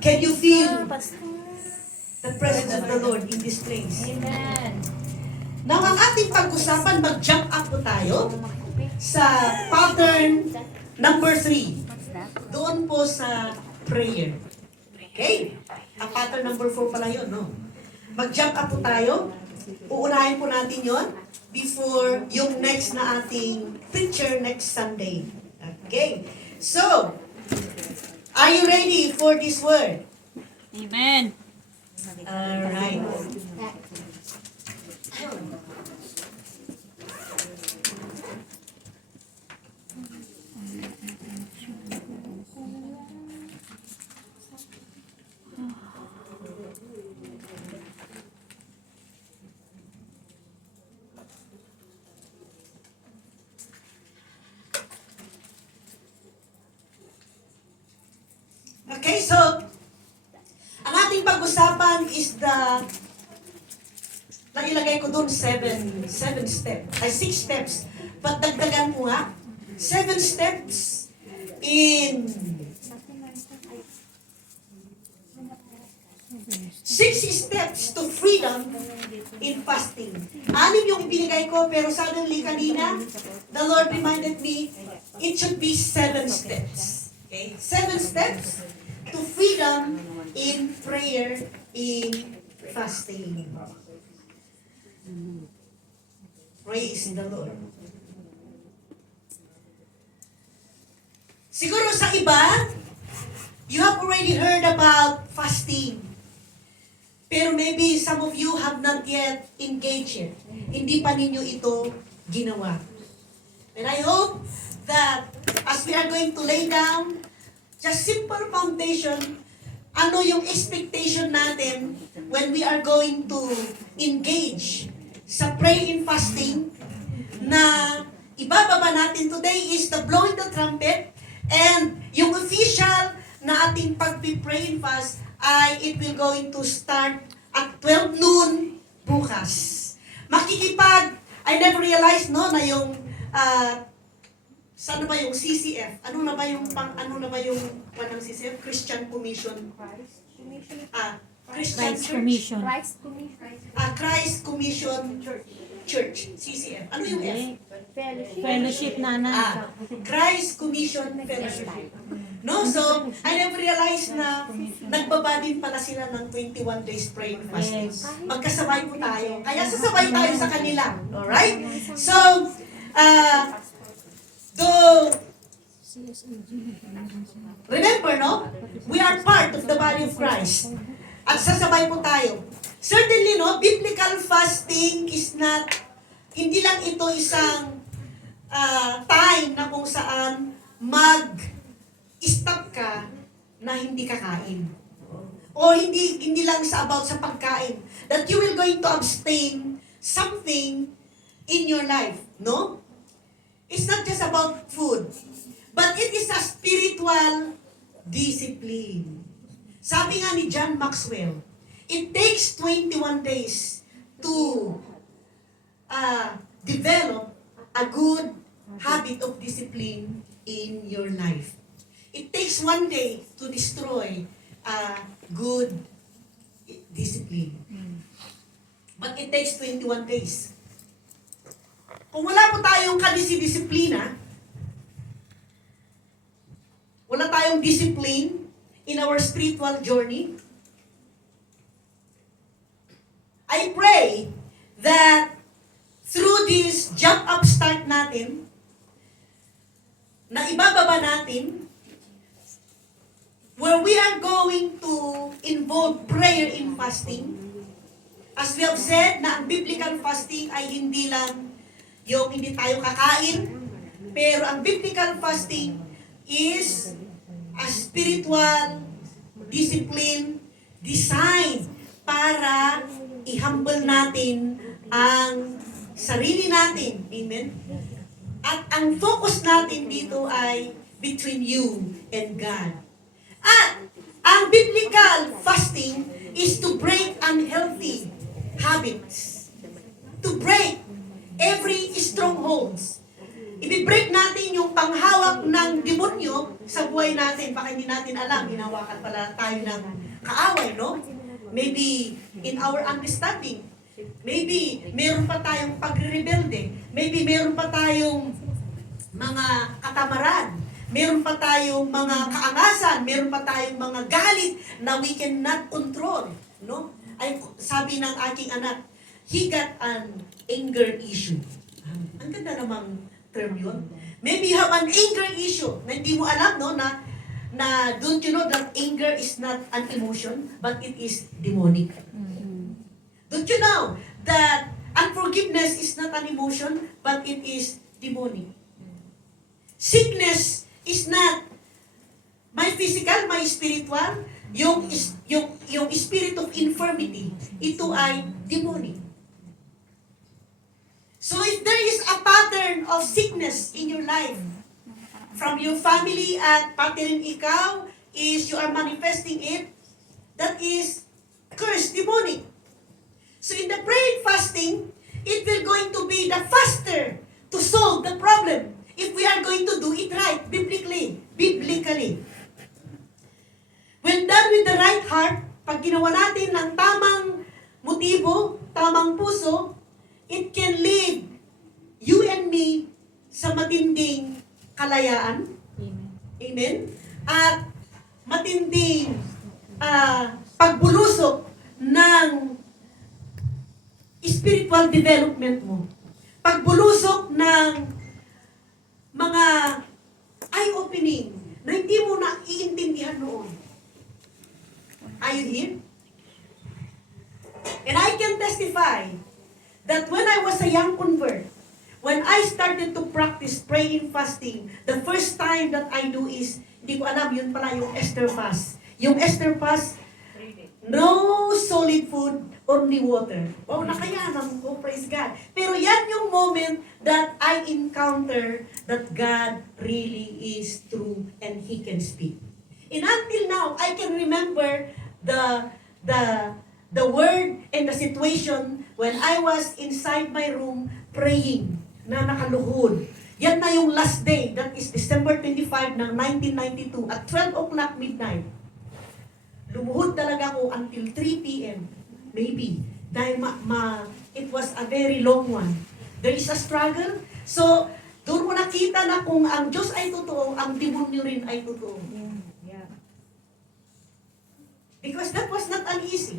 Can you feel the presence of the Lord in this place? Amen. Now, ang ating pag-usapan, mag-jump up po tayo sa pattern number 3. Doon po sa prayer. Okay? Ang pattern number 4 pala yun, no? Mag-jump up po tayo. Uunahin po natin yon before yung next na ating preacher next Sunday. Okay? So, are you ready for this word? Amen. Alright. Okay, so, ang ating pag-usapan is nailagay ko doon 6 steps. Pagdagdagan mo nga, 7 steps in 6 steps to freedom in fasting. 6 yung ibinigay ko, pero suddenly kanina, the Lord reminded me, it should be 7 steps. Okay? 7 steps to freedom in prayer, in fasting. Praise the Lord. Siguro sa iba, you have already heard about fasting. Pero maybe some of you have not yet engaged it. Hindi pa ninyo ito ginawa. And I hope that as we are going to lay down just simple foundation, ano yung expectation natin when we are going to engage sa prayer and fasting na ibababa natin today is the blowing the trumpet, and yung official na ating pag-pray and fast ay it will going to start at 12 noon bukas. I never realized na yung saan ba yung CCF? Ano na ba yung panang CCF? Christian Commission. Christian Christ Church. Commission. Christ Commission Church. CCF. Ano yung F? Fellowship na. Christ Commission Fellowship. No, so I never realized na nagbaba din pala sila ng 21 days prayer and fasting. Yes. Magkasabay po tayo. Kaya sasabay tayo sa kanila. Alright? So, remember, no? We are part of the body of Christ. At sasabay po tayo. Certainly, no? Biblical fasting is not, hindi lang ito isang time na kung saan mag-stop ka na hindi kakain. O hindi lang about sa pagkain. That you will going to abstain something in your life. No? It's not just about food, but it is a spiritual discipline. Sabi nga ni John Maxwell, it takes 21 days to develop a good habit of discipline in your life. It takes 1 day to destroy a good discipline. But it takes 21 days. Kung wala po tayong kadisiplina, wala tayong discipline in our spiritual journey, I pray that through this jump up start natin, na ibababa natin, where we are going to involve prayer in fasting, as we have said na ang biblical fasting ay hindi lang yung hindi tayo kakain, pero ang biblical fasting is a spiritual discipline designed para i-humble natin ang sarili natin. Amen? At ang focus natin dito ay between you and God. At ang biblical fasting is to break unhealthy habits. To break every strongholds. I-break natin yung panghawak ng demonyo sa buhay natin. Baka hindi natin alam, hinawakan pala tayo ng kaaway, no? Maybe in our understanding. Maybe meron pa tayong pagre-rebelde. Maybe meron pa tayong mga katamaran. Meron pa tayong mga kaangasan. Meron pa tayong mga galit na we cannot control, no? Ay, sabi ng aking anak, he got an anger issue. Ang ganda namang term yun. Maybe you have an anger issue na hindi mo alam, no, na don't you know that anger is not an emotion, but it is demonic. Don't you know that unforgiveness is not an emotion, but it is demonic? Sickness is not my physical, my spiritual. Yung spirit of infirmity, ito ay demonic. So if there is a pattern of sickness in your life, from your family at pati rin ikaw, is you are manifesting it, that is curse, demonic. So in the prayer and fasting, it will going to be the faster to solve the problem if we are going to do it right, biblically. When done with the right heart, pag ginawa natin ng tamang motibo, tamang puso, it can lead you and me sa matinding kalayaan. Amen? At matinding pagbulusok ng spiritual development mo. Pagbulusok ng mga eye-opening na hindi mo na iintindihan noon. Are you here? And I can testify that when I was a young convert, when I started to practice praying fasting, the first time that I do is, hindi ko alam, yun pala yung Esther fast. Yung Esther fast, no solid food, only water. Oh, nakayanan ko, praise God. Pero yan yung moment that I encounter that God really is true and He can speak. And until now, I can remember the word and the situation when I was inside my room praying na nakaluhod. Yan na yung last day, that is December 25 ng 1992 at 12 o'clock midnight. Lumuhod talaga ako until 3 p.m. Maybe. Dahil it was a very long one. There is a struggle. So, doon mo nakita na kung ang Diyos ay totoo, ang demonyo rin ay totoo. Yeah. Because that was not uneasy.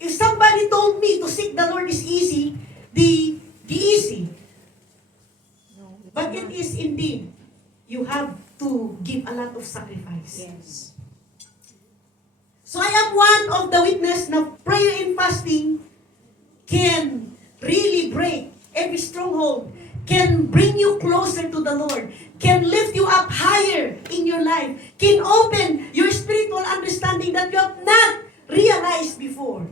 If somebody told me to seek the Lord is easy, the easy. But it is indeed, you have to give a lot of sacrifice. Yes. So I am one of the witness na prayer and fasting can really break every stronghold, can bring you closer to the Lord, can lift you up higher in your life, can open your spiritual understanding that you have not realized before.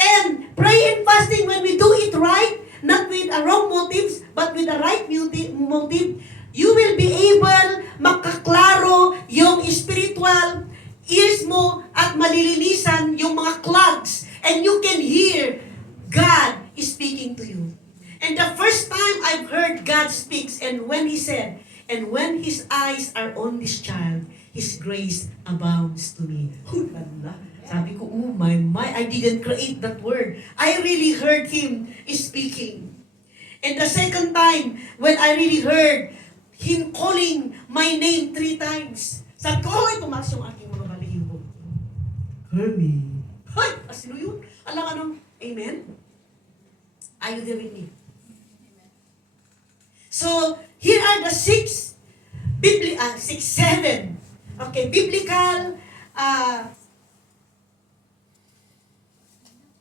And prayer and fasting, when we do it right, not with a wrong motives, but with the right motive, you will be able makaklaro yung spiritual ears mo at malilinisan yung mga clogs, and you can hear God is speaking to you. And the first time I've heard God speaks, and when He said, and when His eyes are on this child, His grace abounds to me. Hulala. Sabi ko, oh my, I didn't create that word. I really heard Him speaking. And the second time, when I really heard Him calling my name 3 times, sabi ko, oh, tumaas yung aking mga balihibo. Hermie. Hay! Sino yun? Alam ka nung, amen? Are you there with me? So, here are the 7. Okay, biblical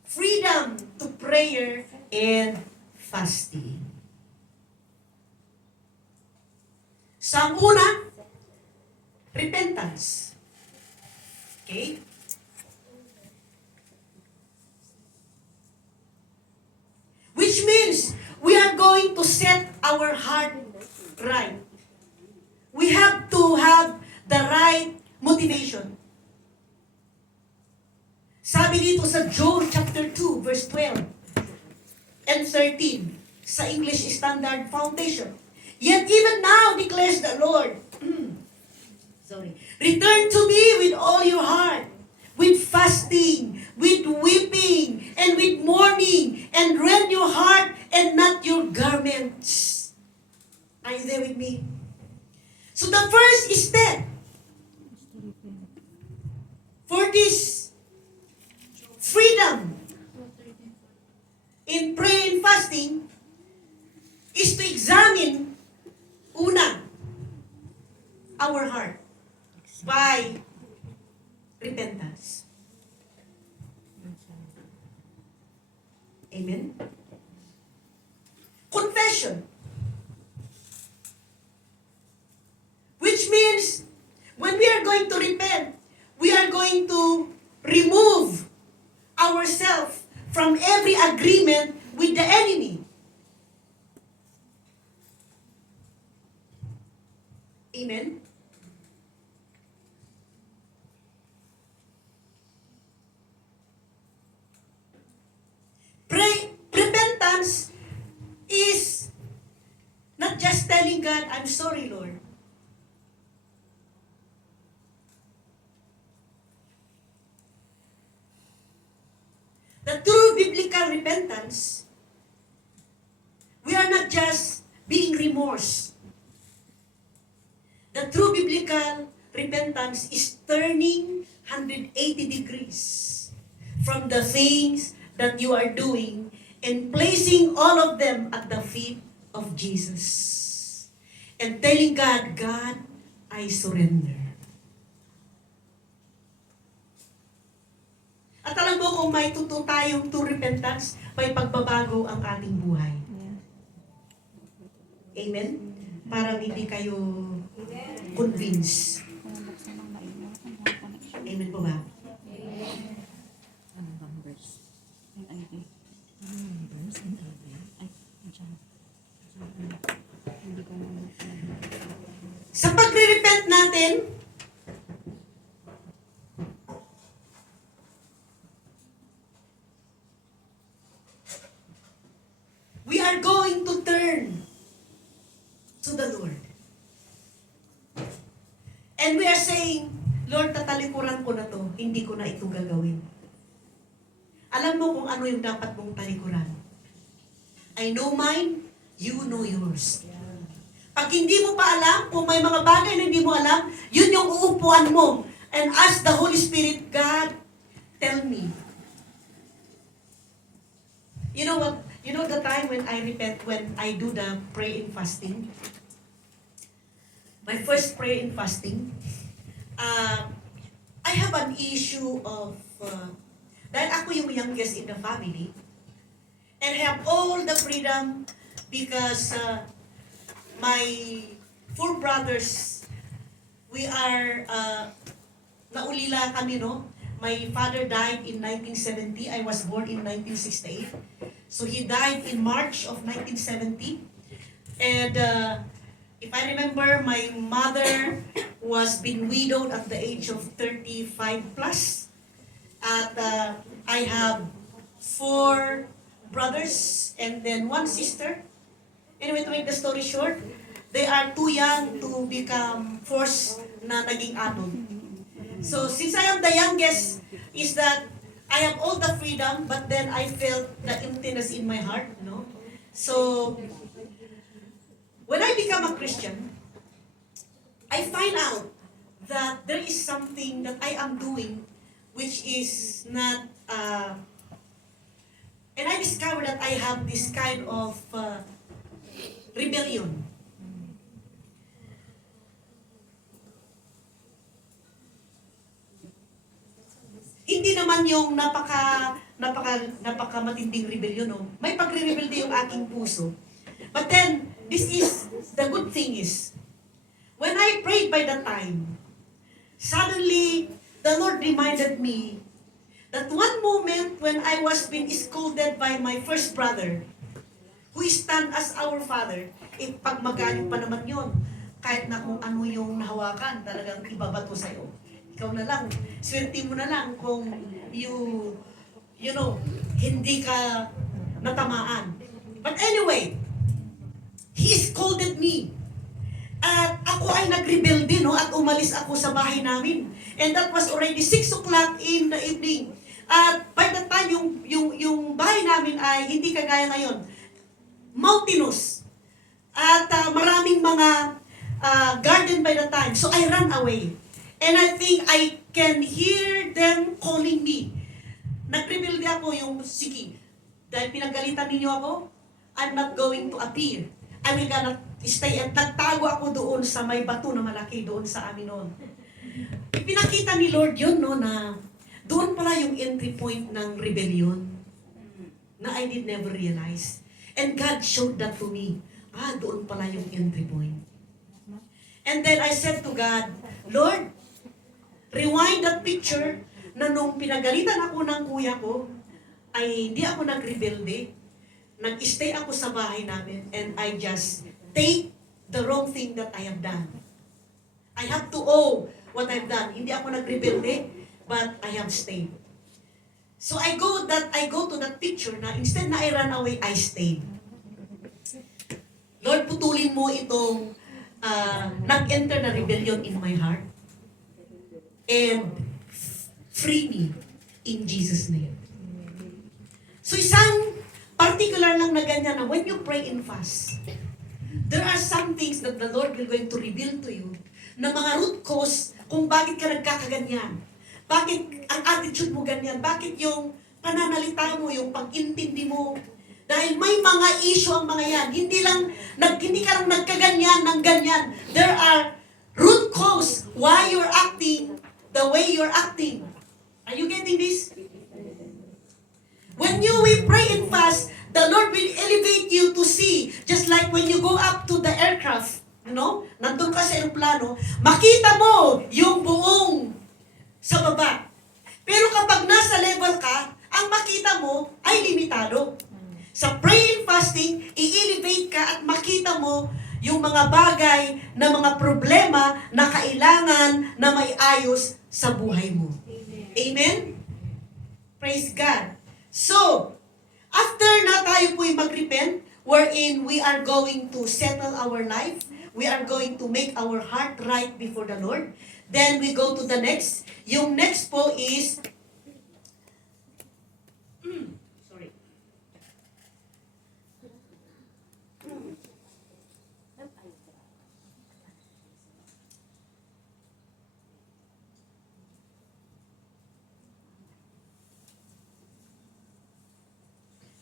freedom to prayer and fasting. Sa una, repentance. Okay? Which means we are going to set our heart right. We have to have the right motivation. Sabi dito sa Job chapter 2, verse 12 and 13, sa English Standard Foundation, Yet even now, declares the Lord, sorry, return to me with all your heart, with fasting, with weeping, and with mourning, and rend your heart and not your garments. Are you there with me? So the first step for this freedom in prayer and fasting is to examine, una, our heart by repentance. Amen? Confession. Which means, when we are going to repent, we are going to remove ourselves from every agreement with the enemy. Amen? Repentance is not just telling God, I'm sorry, Lord. The true biblical repentance, we are not just being remorse. The true biblical repentance is turning 180 degrees from the things that you are doing and placing all of them at the feet of Jesus. And telling God, God, I surrender. At alam mo kung may tuto tayong true repentance, may pagbabago ang ating buhay. Amen? Para hindi kayo convinced. Amen po ba? Sa pagre-repent natin, we are going to turn to the Lord. And we are saying, Lord, tatalikuran ko na to, hindi ko na ito gagawin. Alam mo kung ano yung dapat mong talikuran. I know mine, you know yours. Pag hindi mo pa alam, kung may mga bagay na hindi mo alam, yun yung uupuan mo. And ask the Holy Spirit, God, tell me. You know what? You know the time when I repent, when I do the pray and fasting? My first prayer and fasting, I have an issue of, dahil ako yung youngest in the family, and have all the freedom because my four brothers, we are, naulila kami, no? My father died in 1970. I was born in 1968. So he died in March of 1970. And if I remember, my mother was been widowed at the age of 35 plus. At I have 4 brothers and then 1 sister. Anyway, to make the story short, they are too young to become forced na naging adult. So since I am the youngest, is that I have all the freedom, but then I felt the emptiness in my heart, no? So when I become a Christian, I find out that there is something that I am doing which is not, and I discovered that I have this kind of rebellion. Hindi naman yung napaka matinding rebellion, no? May pagre-rebelde yung aking puso. But then, this is, the good thing is, when I prayed by that time, suddenly, the Lord reminded me that one moment when I was being scolded by my first brother, who stand as our father, pag magaling pa naman yun, kahit na kung ano yung nahawakan, talagang ibabato sa'yo. Ikaw na lang, swerte mo na lang kung you know, hindi ka natamaan. But anyway, He scolded me. At ako ay nag-rebel din, no? At umalis ako sa bahay namin. And that was already 6 o'clock in the evening. At by that time, yung bahay namin ay hindi kagaya ngayon. Mountainous. At maraming mga garden by the time. So I ran away. And I think I can hear them calling me. Nag-rebel din ako yung, sige, dahil pinagalitan ninyo ako, I'm not going to appear. I will gonna stay at nagtago ako doon sa may bato na malaki doon sa amin noon. Pinakita ni Lord yun, no, na doon pala yung entry point ng rebellion na I did never realize. And God showed that to me. Doon pala yung entry point. And then I said to God, Lord, rewind that picture na nung pinagalitan ako ng kuya ko, ay hindi ako nag-rebelde. Nag-stay ako sa bahay namin and I just take the wrong thing that I have done. I have to owe what I've done. Hindi ako nag-rebelde, but I have stayed. So I go to that picture na instead na I run away, I stayed. Lord, putulin mo itong nag-enter na rebellion in my heart and free me in Jesus' name. So isang particular lang na ganyan na when you pray and fast, there are some things that the Lord will going to reveal to you na mga root cause kung bakit ka nagkakaganyan. Bakit ang attitude mo ganyan? Bakit yung pananalita mo, yung pag-intindi mo? Dahil may mga issue ang mga yan. Hindi ka lang nagkaganyan ng ganyan. There are root cause why you're acting the way you're acting. Are you getting this? When we pray and fast, the Lord will elevate you to see. Just like when you go up to the aircraft, nandun ka sa aeroplano, makita mo yung buong sa baba. Pero kapag nasa level ka, ang makita mo ay limitado. Sa pray and fasting, i-elevate ka at makita mo yung mga bagay na mga problema na kailangan na maiayos sa buhay mo. Amen? Praise God. So, after na tayo po'y mag-repent, wherein we are going to settle our life, we are going to make our heart right before the Lord, then we go to the next. Yung next po is, sorry.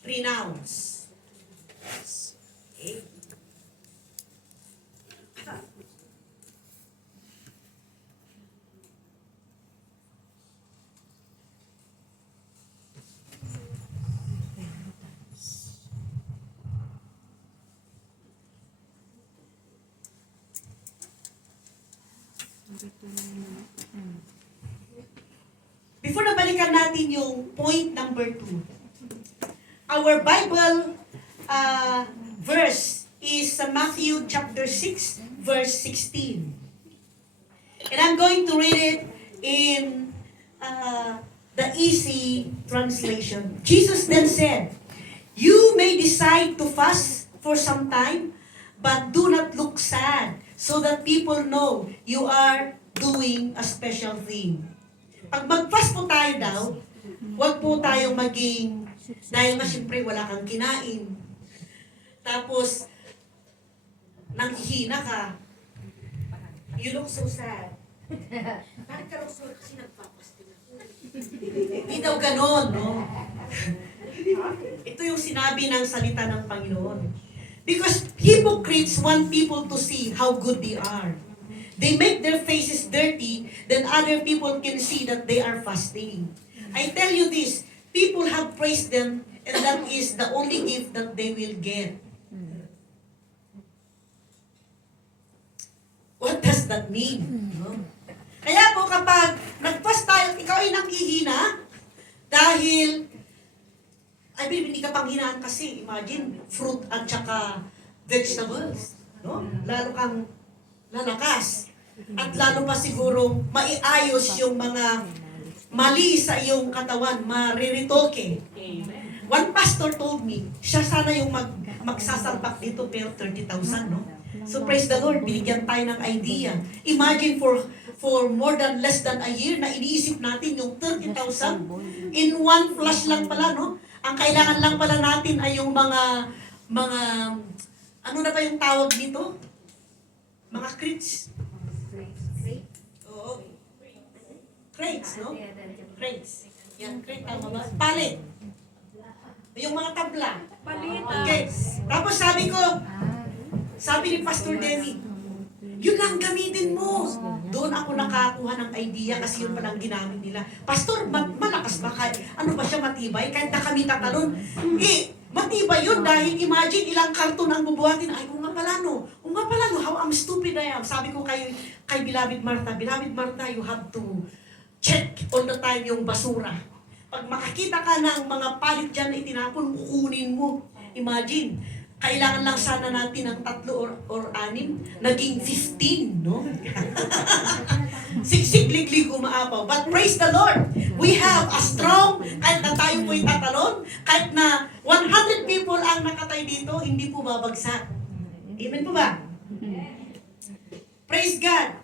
Renounce. Okay. Before na balikan natin yung point number 2, our Bible verse is Matthew chapter 6, verse 16. And I'm going to read it in the easy translation. Jesus then said, "You may decide to fast for some time, but do not look sad, so that people know you are doing a special thing." Pag mag-fast po tayo daw, huwag po tayong maging, dahil nga siyempre wala kang kinain. Tapos, nanghihina ka. You look so sad. Bakit ka so kasi nagpapastin ako? Hindi daw ganon, no? Ito yung sinabi ng salita ng Panginoon. Because hypocrites want people to see how good they are. They make their faces dirty, then other people can see that they are fasting. I tell you this, people have praised them, and that is the only gift that they will get. What does that mean? No? Kaya po kapag nag-fast tayo, ikaw ay nanghihina, dahil, I believe hindi ka panghinaan kasi, imagine, fruit at saka vegetables. No? Lalo kang lalakas. At lalo pa siguro maiayos yung mga mali sa iyong katawan, mariritoke. One pastor told me, siya sana yung magsasalpak dito pero 30,000, no? So praise the Lord, binigyan tayo ng idea. Imagine for more than less than a year na iniisip natin yung 30,000 in one flash lang pala, no? Ang kailangan lang pala natin ay yung mga ano na ba yung tawag dito? Mga crates. Oo. Crates, no? Crates. Yan, crate, tama ba? Palit. Yung mga tabla. Okay. Tapos sabi ni Pastor Denny, yun lang gamitin mo. Doon ako nakakuha ng idea kasi yun palang ginamit nila. Pastor, malakas ba? Ano ba siya, matibay? Kahit na kami tatalon. Matibay yun dahil imagine ilang karton ang bubuhatin. Ay, kung nga pala no, how stupid I am. Sabi ko kay Beloved Martha, you have to check all the time yung basura. Pag makakita ka ng mga palit dyan na itinapon, kukunin mo. Imagine, kailangan lang sana natin ng 3 or 6, naging 15, no? Siksik-liglig umaapaw. But praise the Lord, we have a strong, kahit na tayo po'y tatalon, kahit na 100 people ang nakatay dito, hindi po babagsak. Amen po ba? Praise God.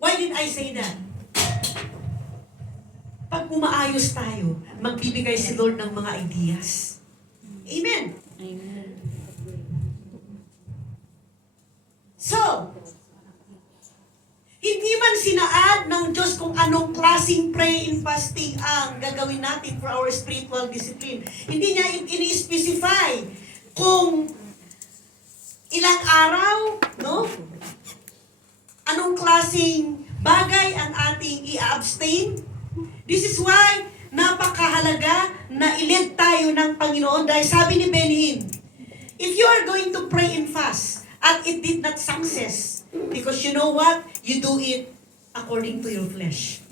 Why did I say that? Pag umaayos tayo, magbibigay si Lord ng mga ideas. Amen. So, hindi man sinaad ng Diyos kung anong klaseng pray and fasting ang gagawin natin for our spiritual discipline. Hindi niya ini-specify kung ilang araw, no? Anong klaseng bagay ang ating i-abstain. This is why napakahalaga na ilid tayo ng Panginoon dahil sabi ni Benny Hinn, if you are going to pray and fast at it did not success, because you know what? You do it according to your flesh.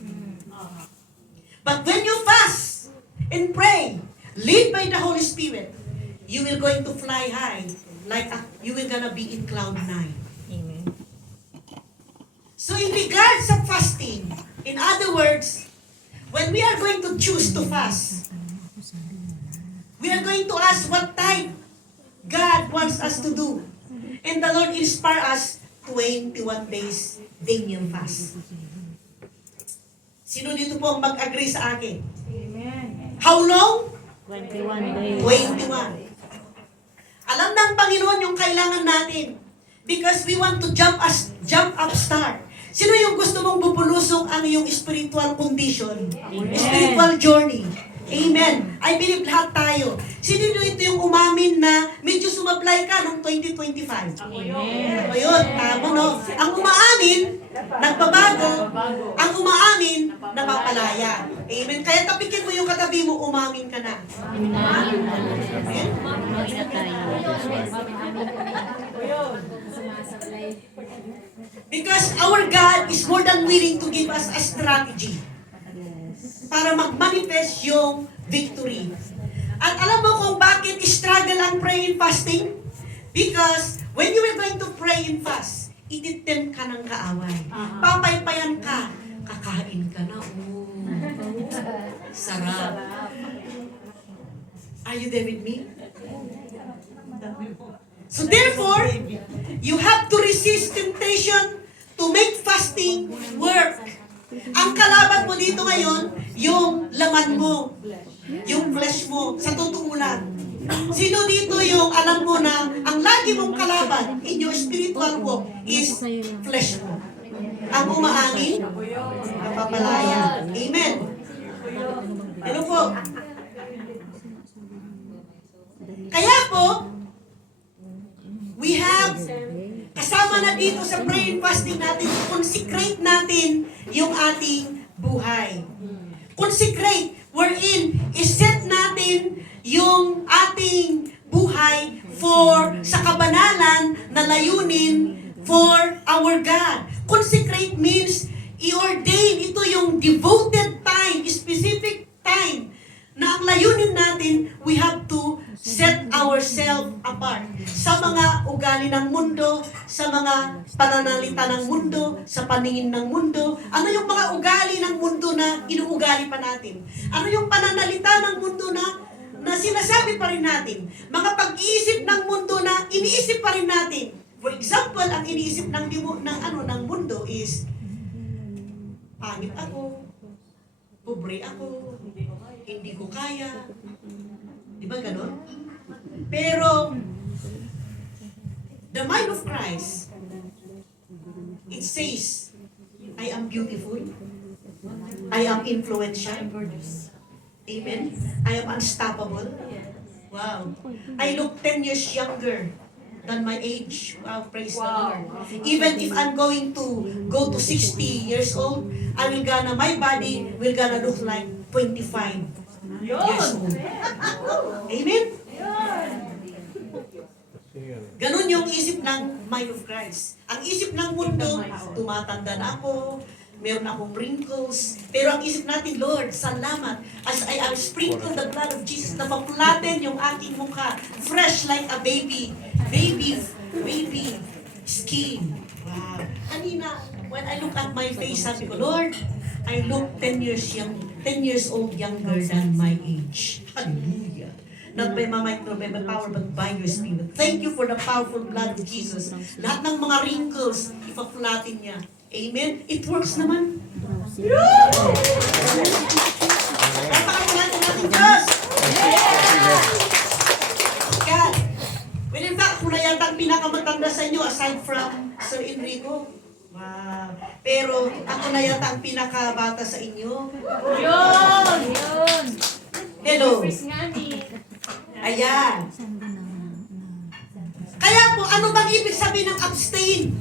But when you fast and pray, led by the Holy Spirit, you will going to fly high like you will gonna be in cloud 9. Amen. So in regards sa fasting, in other words, when we are going to choose to fast, we are going to ask what time God wants us to do. And the Lord inspire us 21 days Daniel fast. Sino dito po ang mag-agree sa akin? Amen. How long? 21 days. 21. Alam ng Panginoon yung kailangan natin because we want to jump up start. Sino yung gusto mong bubulusok ang iyong spiritual condition? Amen. Spiritual journey. Amen. I believe lahat tayo. Sino ito yung umamin na medyo sumablay ka noong 2025? Amen. Ayun, tama no? Ang umaamin, nagbabago. Ang umaamin, napapalaya. Amen. Kaya tapikin mo yung katabi mo, umamin ka na. Amen. Because our God is more than willing to give us a strategy para mag-manifest yung victory. At alam mo kung bakit struggle ang pray and fasting? Because when you are going to pray and fast, ititem ka ng kaaway. Papaypayan ka, kakain ka na. Sarap. Are you there with me? So therefore, you have to resist temptation to make fasting work. Ang kalaban mo dito ngayon, yung laman mo, yung flesh mo, sa totoo lang. Sino dito yung alam mo na ang lagi mong kalaban in your spiritual walk is flesh mo? Ang umaangin, napapalaya. Amen. Hello po. Kaya po, we have kasama na dito sa prayer and fasting natin, consecrate natin yung ating buhay. Consecrate, wherein iset natin yung ating buhay sa kabanalan na layunin for our God. Consecrate means i-ordain, ito yung devoted time, specific time, na ang layunin natin, we have to set ourselves apart sa mga ugali ng mundo, sa mga pananalita ng mundo, sa paningin ng mundo. Ano yung mga ugali ng mundo na inuugali pa natin? Ano yung pananalita ng mundo na na sinasabi pa rin natin, mga pag-iisip ng mundo na iniisip pa rin natin. For example, ang iniisip ng mundo is, pangit ako, pobre ako, hindi ko kaya. Di ba ganon? Pero, the mind of Christ, it says, I am beautiful, I am influential, amen, I am unstoppable. Wow. I look 10 years younger than my age. Wow, praise the Lord. Even if I'm going to go to 60 years old, my body will gonna look like 25 years old. Amen? Ganun yung isip ng mind of Christ. Ang isip ng mundo, tumatanda na ako, meron akong wrinkles, pero ang isip natin, Lord, salamat, as I have sprinkled the blood of Jesus, na mapulatin yung aking mukha, fresh like a baby skin. Wow. Kanina, when I look at my face, sabi ko, Lord, I look 10 years old younger than my age. Hallelujah. Not by my might nor by my power, but by your Spirit. Thank you for the powerful blood of Jesus. Lahat ng mga wrinkles, ipapulatin niya. Amen? It works naman. Papakapulatin natin, Diyos! God, well, in fact, ako na yata ang pinakamatanda sa inyo aside from Sir Enrico. Wow. Pero ako na yata ang pinakabata sa inyo. Yun! Hello. Ayan. Kaya po, ano bang ibig sabihin ng abstain?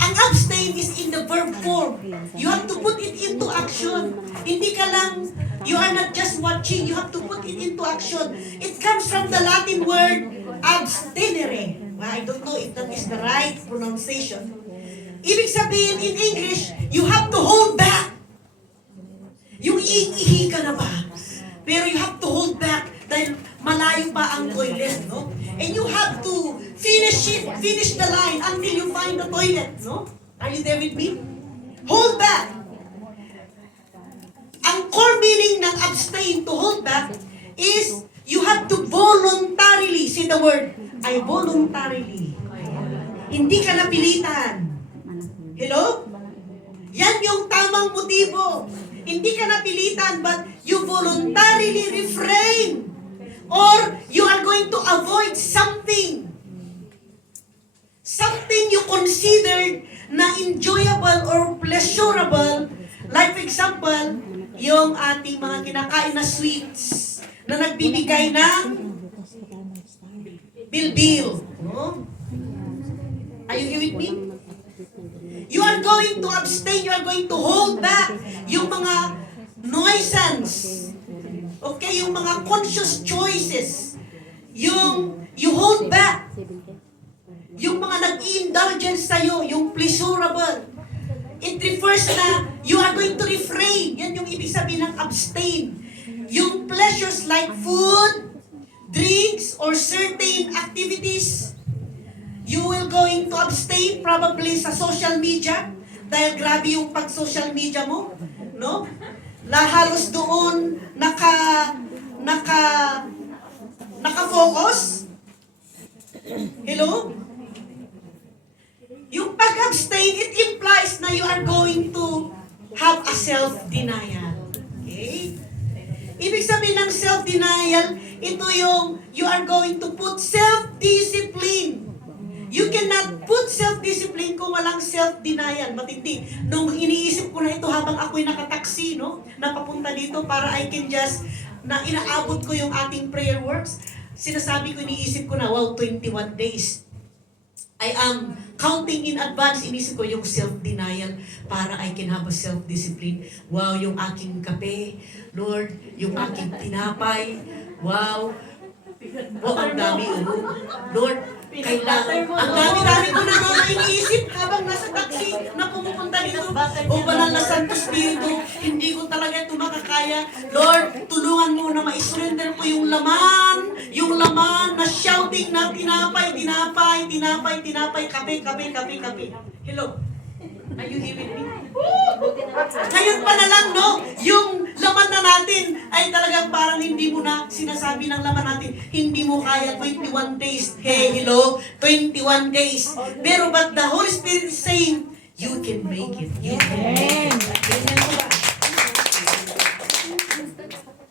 Ang abstain is in the verb form. You have to put it into action. Hindi ka lang, you are not just watching, you have to put it into action. It comes from the Latin word abstinere. Well, I don't know if that is the right pronunciation. Ibig sabihin in English, you have to hold back. Yung iihi ka na ba? Pero you have to hold back dahil malayo pa ang toilet, no? And you have to finish the line until you find the toilet, no? Are you there with me? Hold back. Ang core meaning ng abstain, to hold back, is you have to voluntarily, say the word, I voluntarily. Hindi ka napilitan. Hello? Yan yung tamang motibo. Hindi ka napilitan, but you voluntarily refrain. Or you are going to avoid something. Something you considered na enjoyable or pleasurable. Like for example, yung ating mga kinakain na sweets na nagbibigay ng bilbil. No? Are you here with me? You are going to abstain, you are going to hold back yung mga nuisance. Okay, yung mga conscious choices. You hold back. Yung mga nag-indulgence sa'yo, yung pleasurable. It refers na you are going to refrain. Yan yung ibig sabihin ng abstain. Yung pleasures like food, drinks, or certain activities, you will going to abstain probably sa social media dahil grabe yung pag-social media mo, no? Halos doon naka-focus. Hello? Yung pag-abstain, it implies na you are going to have a self-denial. Okay? Ibig sabihin ng self-denial, ito yung you are going to put self-discipline. You cannot put self-discipline kung walang self-denial. Matindi. Nung iniisip ko na ito habang ako'y nakataksi, no? Napapunta dito para I can just, na inaabot ko yung ating prayer works. Sinasabi ko, iniisip ko na, wow, 21 days. I am counting in advance, inisip ko yung self-denial para I can have a self-discipline. Wow, yung aking kape, Lord, yung aking tinapay, wow, ang dami, Lord, kailangan, ang dami-dami ko na mga iniisip habang nasa taxi na pumupunta dito. O banal na Santo Espiritu, hindi ko talaga ito makakaya. Lord, tulungan mo na ma-surrender ko yung laman na shouting na tinapay, kape. Hello? Are you hearing me? Ngayon pa na lang, no? Yung laman na natin ay ay talagang parang hindi mo na sinasabi ng laman natin, hindi mo kaya 21 days. Hey, hello? 21 days. Pero but the Holy Spirit is saying, you can make it. You can make it. Ganyan mo ba?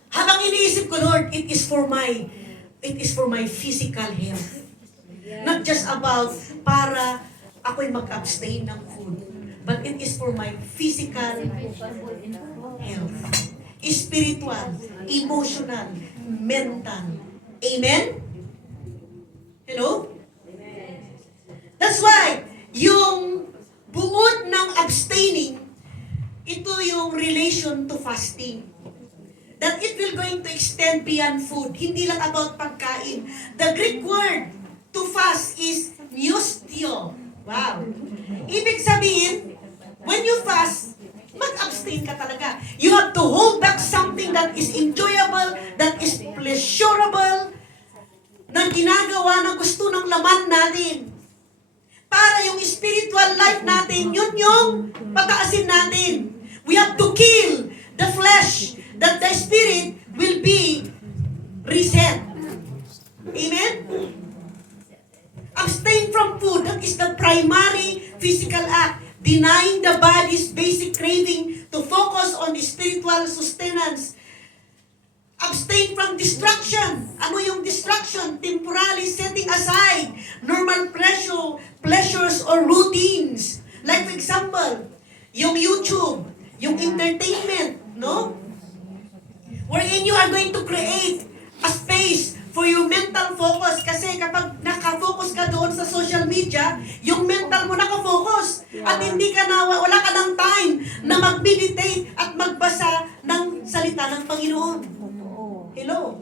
Habang iniisip ko, Lord, it is for my physical health. Not just about para ako'y mag-abstain ng food, but it is for my physical health. Spiritual, emotional, mental. Amen? Hello? That's why, yung buod ng abstaining, ito yung relation to fasting. That it will going to extend beyond food. Hindi lang about pagkain. The Greek word to fast is neustio. Wow. Ibig sabihin, when you fast, mag-abstain ka talaga. You have to hold back something that is enjoyable, that is pleasurable, na ginagawa na gusto ng laman natin. Para yung spiritual life natin, yun yung pataasin natin. We have to kill the flesh, that the spirit will be reset. Amen? Abstain from food, that is the primary physical act. Denying the body's basic craving to focus on the spiritual sustenance. Abstain from distraction. Ano yung distraction? Temporarily setting aside normal pleasures or routines. Like for example, yung YouTube, yung entertainment, no? Wherein you are going to create a space for your mental focus. Kasi kapag nakafocus ka doon sa social media, yung mental mo nakafocus. At hindi ka na, wala ka ng time na mag-meditate at magbasa ng salita ng Panginoon. Hello?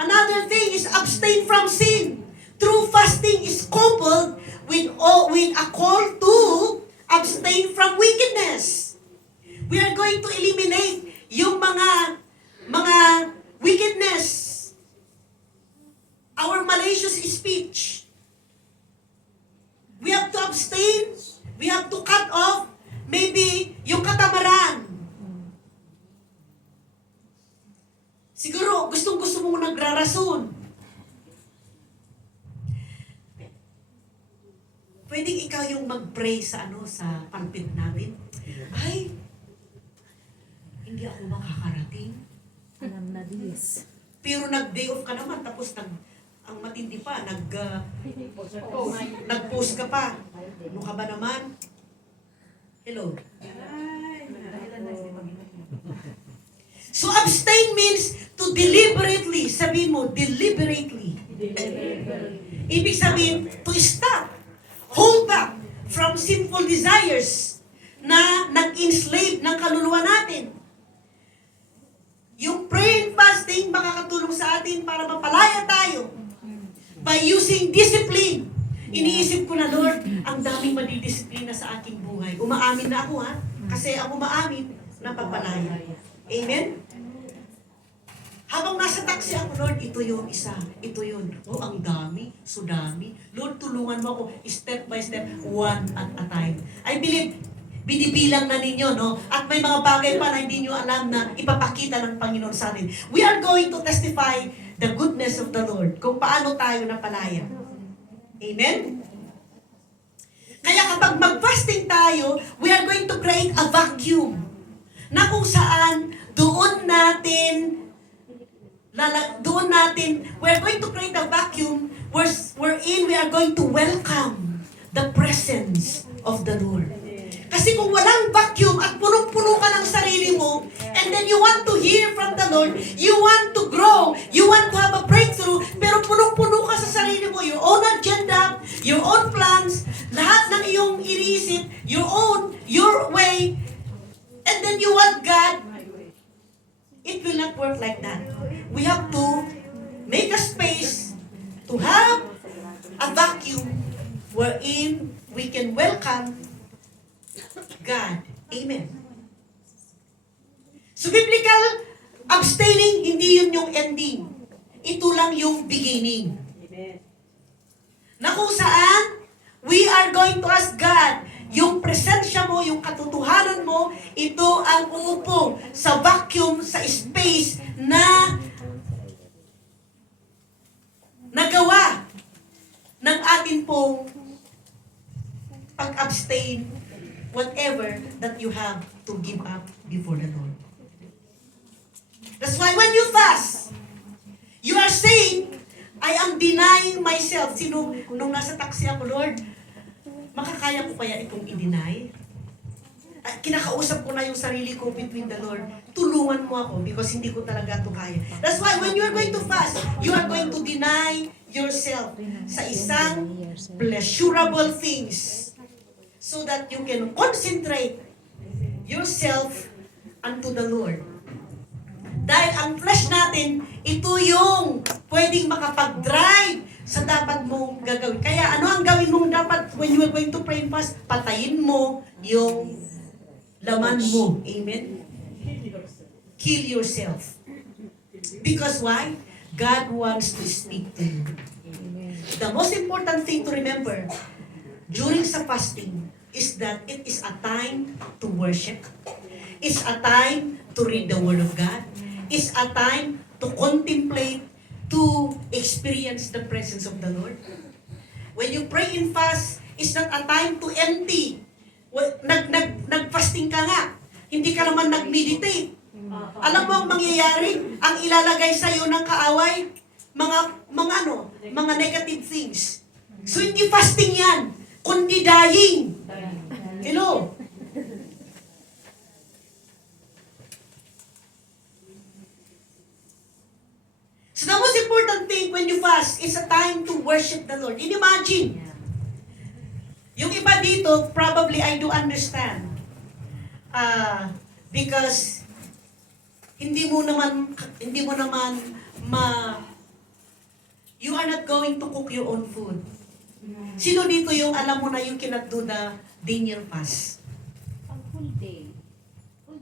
Another thing is abstain from sin. True fasting is coupled with a call to abstain from wickedness. We are going to eliminate yung mga wickedness, our malicious speech. We have to abstain. We have to cut off maybe yung katamaran. Siguro gustong-gusto mong nagrarason. Pwedeng ikaw yung mag-pray sa sa pulpit namin. Ay, hindi ako makakarating. Alam na this. Pero nag-day off ka naman, tapos ang matindi pa, nag-post ka pa. Ano ka ba naman? Hello? So abstain means to deliberately, sabihin mo, deliberately. Ibig sabihin, to stop, hold back from sinful desires na nag-enslave ng kaluluwa natin. Yung prayer and fasting makakatulong sa atin para mapalaya tayo by using discipline. Iniisip ko na, Lord, ang daming madidisiplina sa aking buhay. Umaamin na ako, ha? Kasi ang umaamin, napapalaya. Amen? Habang nasa taxi ako, Lord, ito yung isa, ito yun. Oh, ang dami, so dami. Lord, tulungan mo ako, step by step, one at a time. I believe, binibilang na ninyo, no? At may mga bagay pa na hindi nyo alam na ipapakita ng Panginoon sa atin. We are going to testify the goodness of the Lord, kung paano tayo napalaya. Amen? Kaya kapag mag-fasting tayo, we are going to create a vacuum na kung saan doon natin, we're going to create a vacuum wherein we are going to welcome the presence of the Lord. Kasi kung walang vacuum at punong-puno ka ng sarili mo, and then you want to hear from the Lord, you want to grow, you want to have a breakthrough, pero punong-puno ka sa sarili mo, your own agenda, your own plans, lahat ng iyong iniisip, your way, and then you want God, it will not work like that. We have to make a space to have a vacuum wherein we can welcome God. Amen. So biblical abstaining, hindi yun yung ending. Ito lang yung beginning. Na kung saan, we are going to ask God, yung presensya mo, yung katotohanan mo, ito ang uupo sa vacuum, sa space na nagawa ng atin pong pag-abstain whatever that you have to give up before the Lord. That's why when you fast, you are saying, I am denying myself. Nung nasa taxi ako, Lord, makakaya ko kaya itong i-deny? Kinakausap ko na yung sarili ko between the Lord. Tulungan mo ako because hindi ko talaga ito kaya. That's why when you are going to fast, you are going to deny yourself sa isang pleasurable things so that you can concentrate yourself unto the Lord. Dahil ang flesh natin, ito yung pwedeng makapag-drive sa dapat mong gagawin. Kaya ano ang gawin mong dapat when you are going to pray and fast? Patayin mo yung laman mo. Amen? Kill yourself. Because why? God wants to speak to you. The most important thing to remember during sa fasting is that it is a time to worship. It's a time to read the Word of God. It's a time to contemplate, to experience the presence of the Lord. When you pray and fast, it's not a time to empty. Nag-fasting ka nga, hindi ka naman nag-meditate. Alam mo ang mangyayari? Ang ilalagay sa iyo ng kaaway, mga negative things. So hindi fasting yan, kundi dying. Hello? So the most important thing when you fast is a time to worship the Lord. And imagine, yung iba dito, probably I do understand. Because hindi mo naman you are not going to cook your own food. Sino dito yung alam mo na you cannot do the Daniel fast? Full day.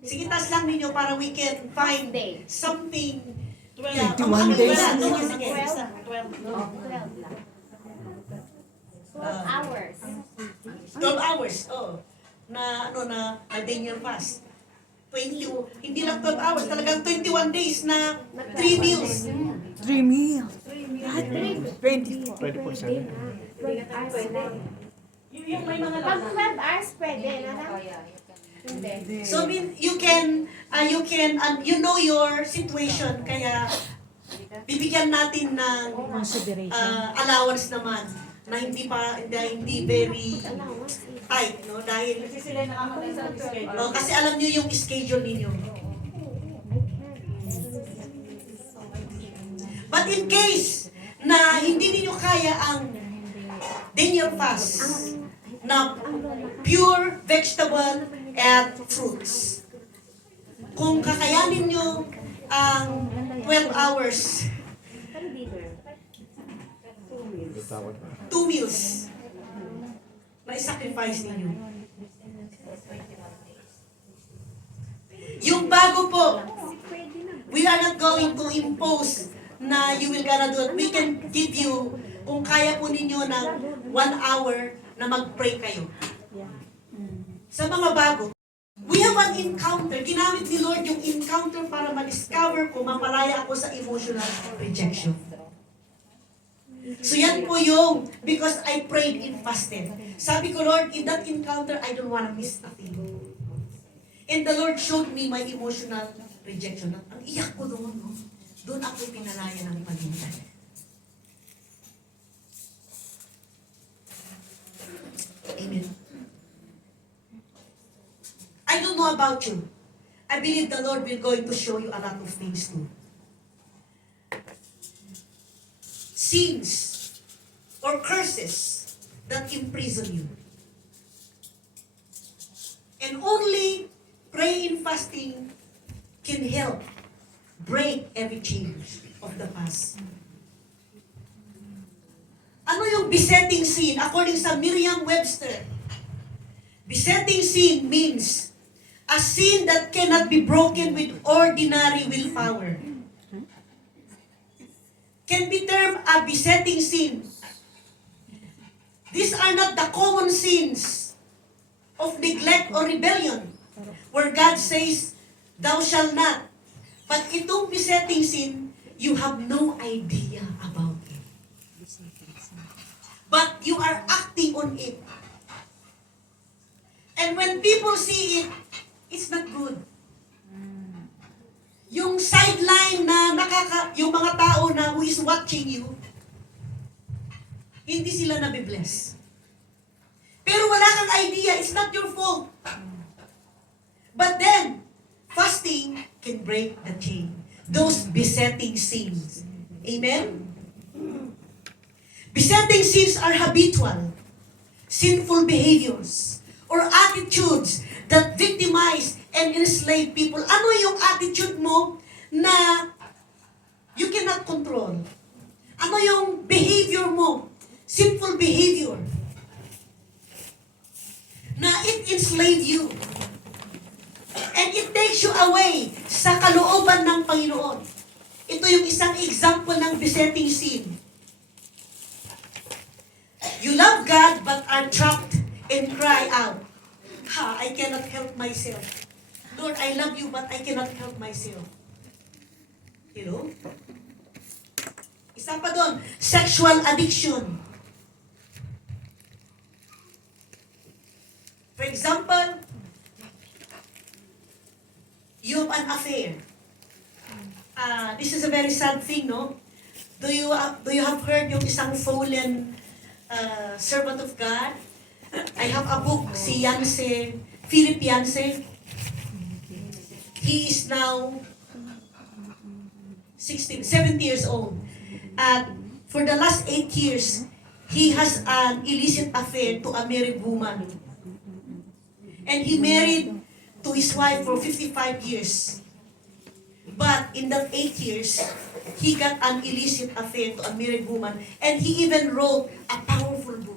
Sige, tas lang ninyo para we can find something. 21 days. Sige. 12 lang. 12 hours. 12 hours, oh. Na Daniel fast. 20, hindi lang 12 hours, talagang 21 days na 3 meals. 3 meals. 24. 24/7. Yung may mga pag 12 hours pwede na lang. Hindi. So you know your situation, kaya bibigyan natin ng Consideration. allowance naman na hindi very tight, no? Dahil kasi alam niyo yung schedule ninyo. But in case na hindi niyo kaya ang Daniel fast na pure vegetable and fruits, kung kakayanin niyo ang 12 hours, 2 meals, mai-sacrifice ninyo. Yung bago po, we are not going to impose na you will gonna do it. We can give you, kung kaya po ninyo ng 1 hour na mag-pray kayo. Sa mga bago, we have an encounter. Ginamit ni Lord yung encounter para ma-discover ko, mamalaya ako sa emotional rejection. So yan po yung, because I prayed and fasted. Sabi ko, Lord, in that encounter, I don't wanna miss a thing. And the Lord showed me my emotional rejection. At ang iyak ko doon, no? Doon ako pinalaya ng Panginoon. Amen. I don't know about you. I believe the Lord will going to show you a lot of things too. Sins or curses that imprison you. And only praying and fasting can help break every chains of the past. Ano yung besetting sin? According sa Merriam-Webster, besetting sin means a sin that cannot be broken with ordinary willpower. Can be termed a besetting sin. These are not the common sins of neglect or rebellion, Where God says, thou shall not. But itong besetting sin, you have no idea about it. But you are acting on it. And when people see it, it's not good. Yung sideline na yung mga tao na who is watching you, hindi sila nabibless. Pero wala kang idea, it's not your fault. But then, fasting can break the chain. Those besetting sins. Amen? Besetting sins are habitual, sinful behaviors, or attitudes that victimize and enslave people. Ano yung attitude mo na you cannot control? Ano yung behavior mo? Sinful behavior. Na it enslave you. And it takes you away sa kalooban ng Panginoon. Ito yung isang example ng besetting sin. You love God but are trapped and cry out, I cannot help myself. Lord, I love you but I cannot help myself. You know? Isa pa doon, sexual addiction. For example, you have an affair. This is a very sad thing, no? Do you have heard yung isang fallen servant of God? I have a book, si Yancey, Philip Yancey. He is now 70 years old. At for the last 8 years, he has an illicit affair to a married woman. And he married to his wife for 55 years. But in that 8 years, he got an illicit affair to a married woman. And he even wrote a powerful book.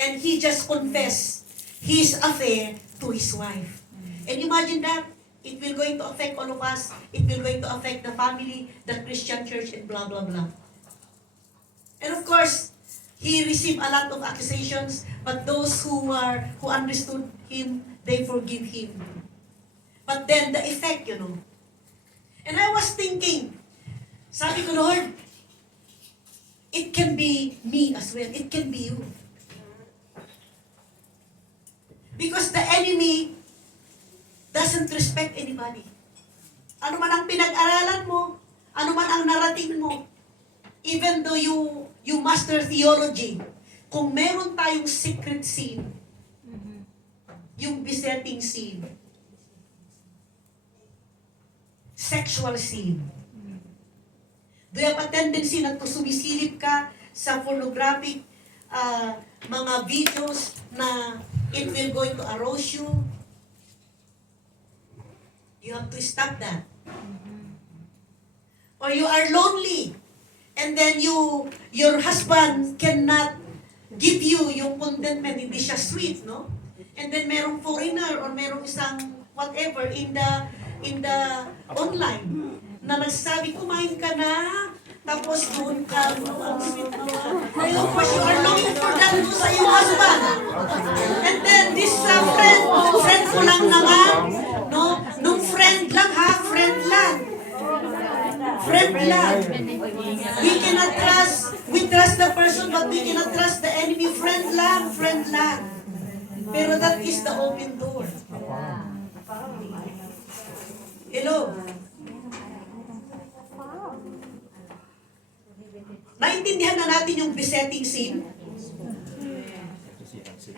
And he just confessed his affair to his wife. And imagine that, it will going to affect all of us. It will going to affect the family, the Christian church, and blah, blah, blah. And of course, he received a lot of accusations, but those who understood him, they forgive him. But then the effect, you know. And I was thinking, sabi ko, Lord, it can be me as well. It can be you. Because the enemy doesn't respect anybody. Ano man ang pinag-aralan mo, ano man ang narating mo, even though you master theology, kung meron tayong secret sin, yung besetting sin, sexual sin, do you have a tendency na sumisilip ka sa pornographic mga videos na it will going to arouse you? You have to stop that. Or you are lonely, and then your husband cannot give you yung contentment, hindi siya sweet, no? And then merong foreigner or merong isang whatever in the online na nagsasabi, kumain ka na, tapos doon ka, ang sweet naman. And of course, you are looking for that doon sa iyong husband. And then this friend mo lang naman, no? Nung friend lang ha, friend lang. Friend lang. We cannot we trust the person, but we cannot trust the enemy. Friend lang, friend lang. Pero that is the open door. Hello? Naintindihan na natin yung besetting sin?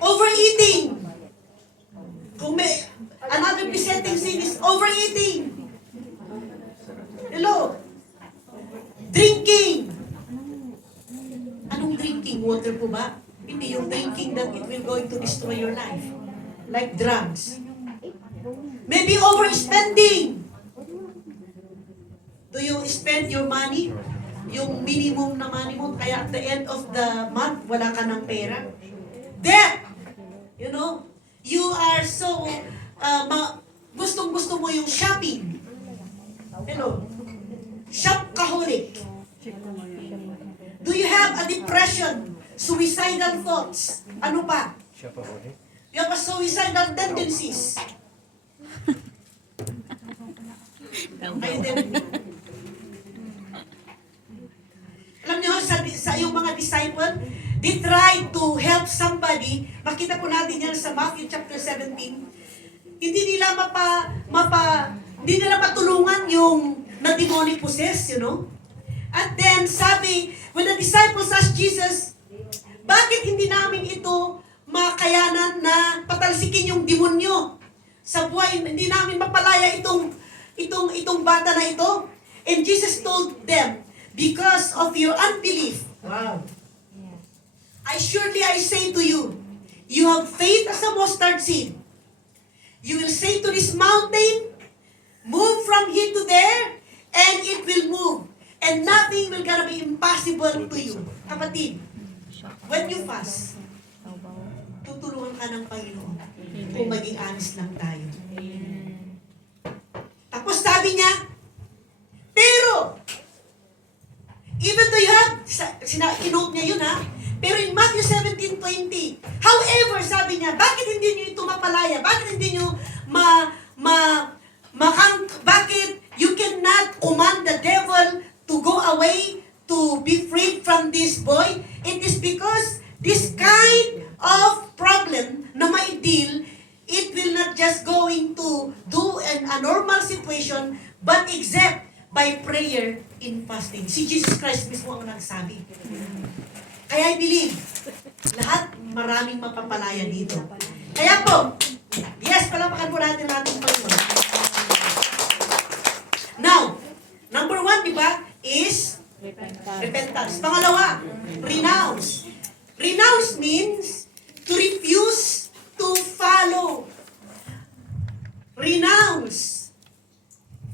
Overeating. Kung may, another besetting sin is overeating. Hello? Drinking. Anong drinking? Water po ba? Hindi yung drinking that it will going to destroy your life. Like drugs. Maybe overspending. Do you spend your money? Yung minimum na money mo, kaya at the end of the month, wala ka ng pera. Debt! You know? You are so, gustong-gusto mo yung shopping. Hello? Shopaholic. Do you have a depression? Suicidal thoughts? Ano pa? You have a suicidal tendencies. Ay, then, alam niyo, sa yung mga disciple, they try to help somebody. Makita po natin yan sa Matthew chapter 17. Hindi nila hindi nila matulungan yung na-demonic possessed, you know. At then, sabi, when the disciples asked Jesus, bakit hindi namin ito makayanan na patalsikin yung demonyo sa buhay? Hindi namin mapalaya itong bata na ito. And Jesus told them, because of your unbelief. Wow. I say to you, you have faith as a mustard seed. You will say to this mountain, move from here to there, and it will move. And nothing will gonna be impossible to you. Kapatid, when you fast, tutulungan ka ng Panginoon kung maging honest lang tayo. Tapos sabi niya, pero, even though you have, kinote niya yun ha, pero in Matthew 17:20, however, sabi niya, bakit hindi niyo ito mapalaya? Bakit hindi niyo bakit you cannot command the devil to go away, to be freed from this boy? It is because this kind of problem na may deal, it will not just going to do a normal situation, but except by prayer in fasting. Si Jesus Christ mismo ang nagsabi. Kaya I believe, lahat maraming mapapalaya dito. Kaya po, yes, palapakan po natin ating Panginoon. Now, number 1, di ba, is repentance. Pangalawa, renounce. Renounce means to refuse to follow. Renounce.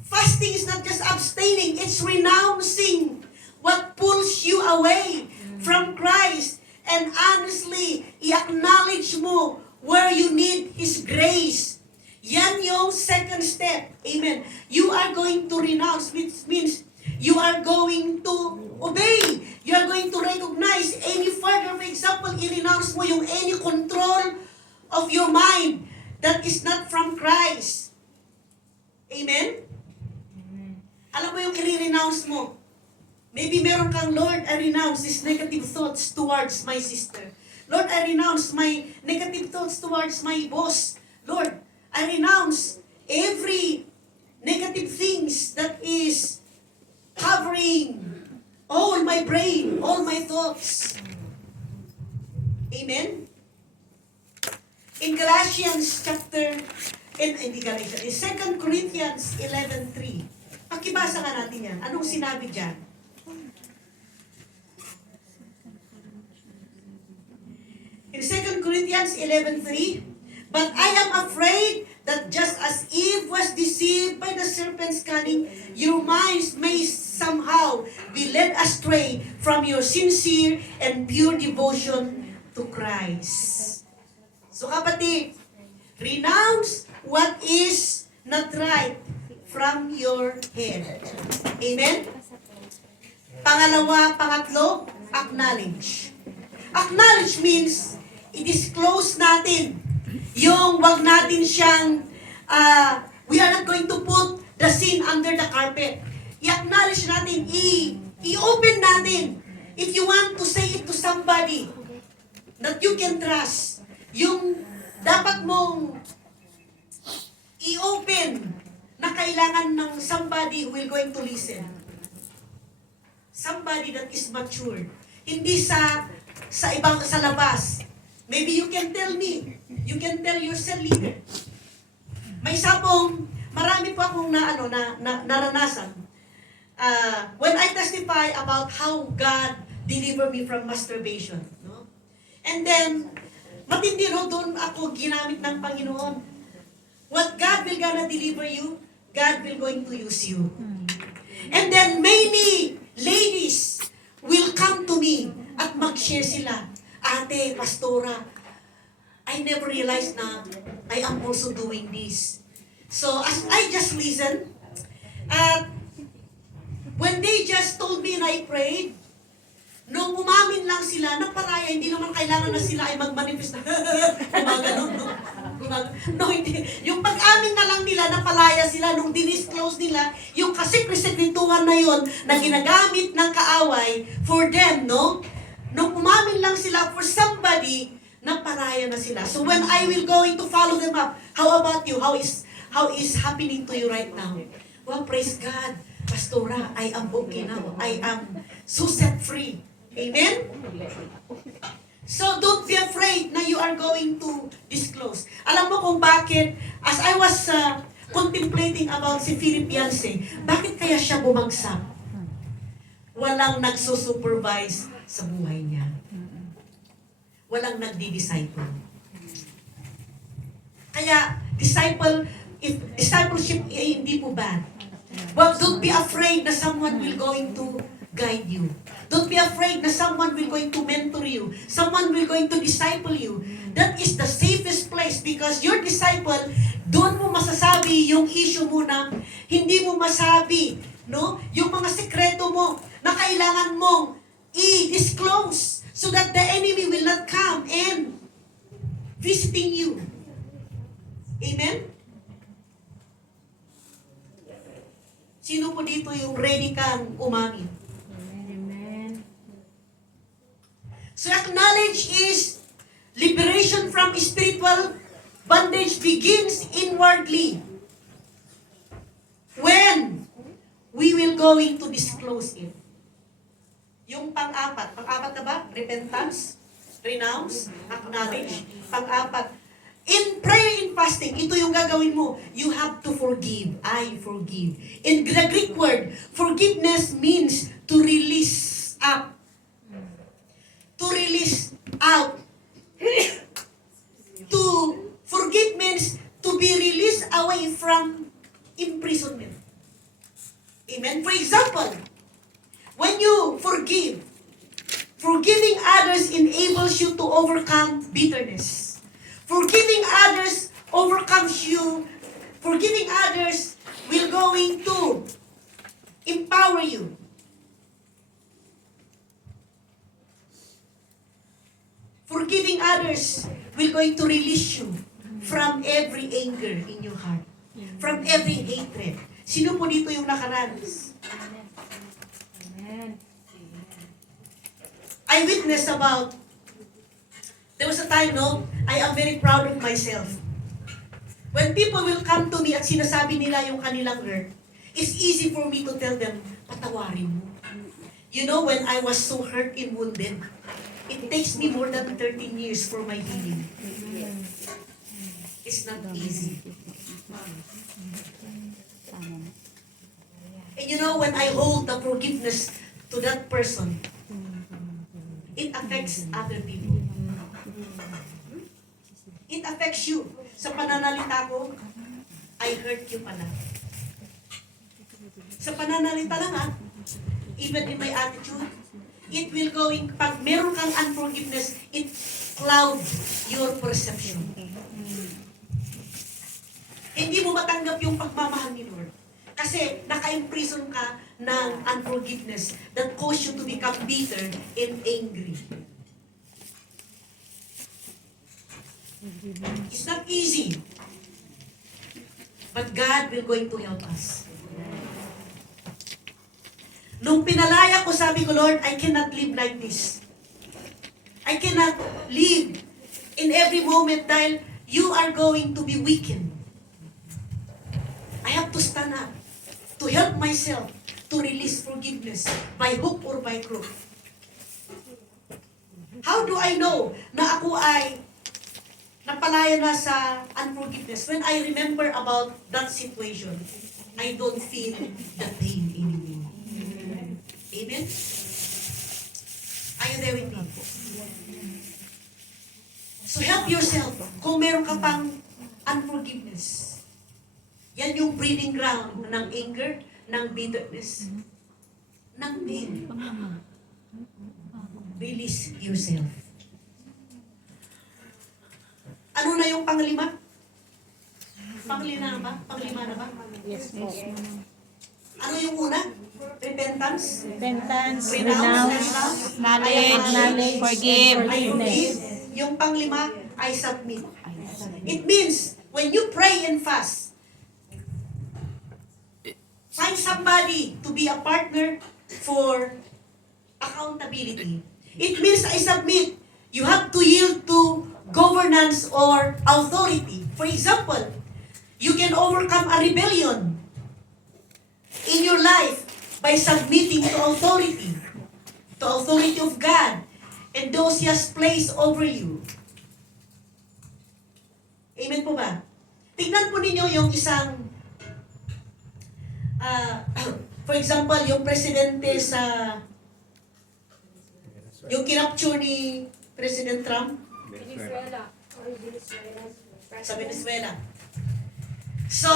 Fasting is not just abstaining, it's renouncing what pulls you away from Christ. And honestly, i-acknowledge mo where you need His grace. Yan yung second step. Amen. You are going to renounce, which means you are going to obey. You are going to recognize any further. For example, i-renounce mo yung any control of your mind that is not from Christ. Amen? Alam mo yung i-renounce mo. Maybe meron kang, Lord, I renounce these negative thoughts towards my sister. Lord, I renounce my negative thoughts towards my boss. Lord, I renounce every negative things that is covering all my brain, all my thoughts. Amen? In Galatians chapter, in 2 Corinthians 11:3. Pakibasa ka natin yan. Anong sinabi dyan? In 2 Corinthians 11:3, but I am afraid that just as Eve was deceived by the serpent's cunning, your minds may somehow be led astray from your sincere and pure devotion to Christ. So kapatid, renounce what is not right from your head. Amen? Pangatlo, acknowledge. Acknowledge means i-disclose natin yung wag natin siyang we are not going to put the sin under the carpet. I-acknowledge natin, i-open natin. If you want to say it to somebody that you can trust, yung dapat mong i-open na kailangan ng somebody who will going to listen. Somebody that is mature. Hindi sa labas. Maybe you can tell me. You can tell your cell leader. May marami po akong naranasan. When I testify about how God delivered me from masturbation. No? And then, matindi doon ako ginamit ng Panginoon. What God will gonna deliver you, God will going to use you. And then many ladies will come to me at mag-share sila. Ate, pastora, I never realized na I am also doing this. So as I just listened, when they just told me and I prayed, Nung umamin lang sila, naparaya, hindi naman kailangan na sila ay mag-manifest na gumaganon, no? No, hindi. Yung pag-amin na lang nila, napalaya sila nung dinisclose nila, yung kasikresekrituhan na yon na ginagamit ng kaaway for them, no? Nung umamin lang sila for somebody, naparaya na sila. So when I will going to follow them up, how about you? How is happening to you right now? Well, praise God. Pastora, I am okay now. I am so set free. Amen? So don't be afraid na you are going to disclose. Alam mo kung bakit, as I was contemplating about si Philip Yancey, bakit kaya siya bumagsak? Walang nagsusupervise sa buhay niya. Walang nagdi-disciple. Kaya, discipleship hindi po bad. But don't be afraid na someone will going to guide you. Don't be afraid na someone will going to mentor you. Someone will going to disciple you. That is the safest place because your disciple, doon mo masasabi yung issue mo na hindi mo masabi, no? Yung mga sekreto mo na kailangan mong i-disclose so that the enemy will not come and visiting you. Amen? Sino po dito yung ready kang umamin? Amen. So acknowledge is liberation from spiritual bondage begins inwardly. When we will going to disclose it. Yung pang-apat na ba? Repentance, renounce, acknowledge. Pang-apat, in prayer and fasting, ito yung gagawin mo. You have to forgive. I forgive. In the Greek word, forgiveness means to release up. To release out. To forgive means to be released away from imprisonment. Amen? For example, when you forgive, forgiving others enables you to overcome bitterness. Forgiving others overcomes you. Forgiving others will going to empower you. Forgiving others will going to release you from every anger in your heart. From every hatred. Sino po dito yung nakaranas? Amen. I witnessed about, there was a time, no, I am very proud of myself. When people will come to me at sinasabi nila yung kanilang hurt, it's easy for me to tell them, patawarin mo. You know, when I was so hurt and wounded, it takes me more than 13 years for my healing. It's not easy. And you know, when I hold the forgiveness to that person, it affects other people. It affects you. Sa pananalita ko, I hurt you pala. Sa pananalita lang even in my attitude, it will going, pag meron kang unforgiveness, it cloud your perception. Hindi mo matanggap yung pagmamahal ni Lord. Kasi naka-imprison ka ng unforgiveness that cause you to become bitter and angry. It's not easy. But God will going to help us. Nung pinalaya ko, sabi ko, Lord, I cannot live like this. I cannot live in every moment dahil you are going to be weakened. I have to stand up to help myself to release forgiveness by hook or by crook. How do I know na ako ay napalaya na sa unforgiveness? When I remember about that situation, I don't feel the pain anymore. Amen? Are you there with me? So help yourself kung meron ka pang unforgiveness. Yan yung breeding ground ng anger, ng bitterness, ng pain. Release yourself. Ano na yung panglima? Panglima na ba? Yes po. Ano yung una? Repentance? Repentance, Renounce? knowledge, forgive. I forgive. Yung panglima, I submit. It means, when you pray and fast, find somebody to be a partner for accountability. It means I submit. You have to yield to governance or authority. For example, you can overcome a rebellion in your life by submitting to authority of God, and those He has placed over you. Amen po ba? Tingnan po ninyo yung isang, for example, yung presidente yung kinapture ni President Trump sa Venezuela. So,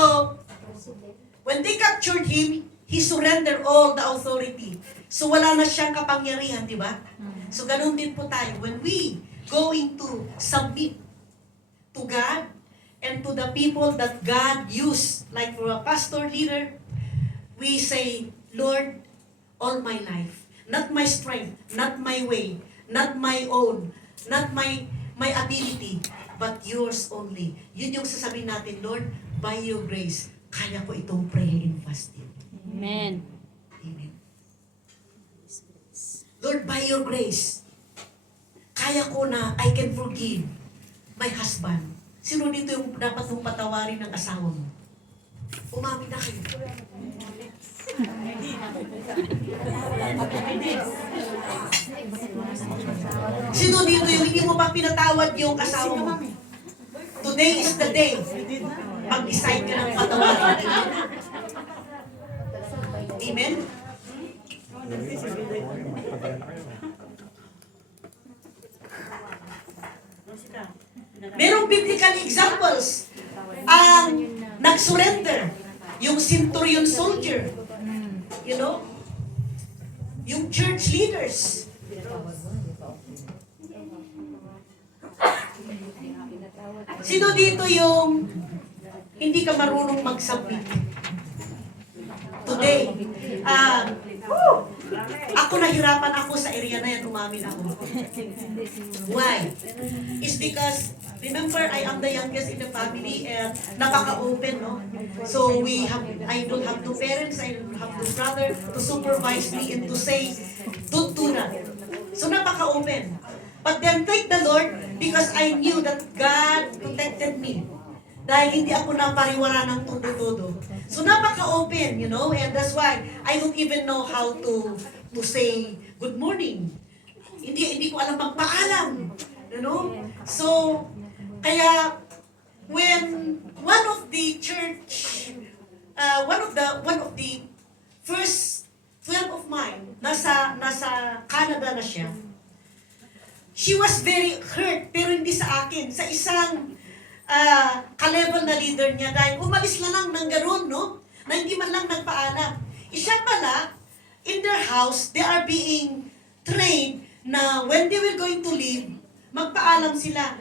when they captured him, he surrendered all the authority. So, wala na siyang kapangyarihan, di ba? So, ganun din po tayo. When we going to submit to God and to the people that God used, like for a pastor leader, we say, Lord, all my life, not my strength, not my way, not my own, not my ability, but yours only. Yun yung sasabihin natin, Lord, by your grace, kaya ko itong prayer and fasting. Amen. Amen. Lord, by your grace, kaya ko na I can forgive my husband. Sino dito yung dapat mong patawarin ng asawa mo? Umamin na kayo. Sino dito yung hindi mo pa pinatawad yung asawa mo? Today is the day. Mag-decide ka ng patawarin. Amen? Merong biblical examples ang nag-surrender. Yung centurion soldier. You know? Yung church leaders. Sino dito yung hindi ka marunong mag-submit? Today, ako nahirapan ako sa area na yan, umamin ako. Why? It's because, remember, I am the youngest in the family and napaka-open, no? So I don't have two parents, I don't have two brothers to supervise me and to say, tutuna. So napaka-open. But then thank the Lord because I knew that God protected me. Dahil hindi ako napariwara ng todo-todo. So napaka-open, you know, and that's why I don't even know how to say good morning. Hindi ko alam magpaalam, you know. So kaya when one of the first friend of mine nasa Canada na siya. She was very hurt, pero hindi sa akin, sa isang ka-level na leader niya dahil umalis lang ng gano'n, no? Na hindi man lang nagpaalam. Siya pala, in their house, they are being trained na when they were going to leave, magpaalam sila.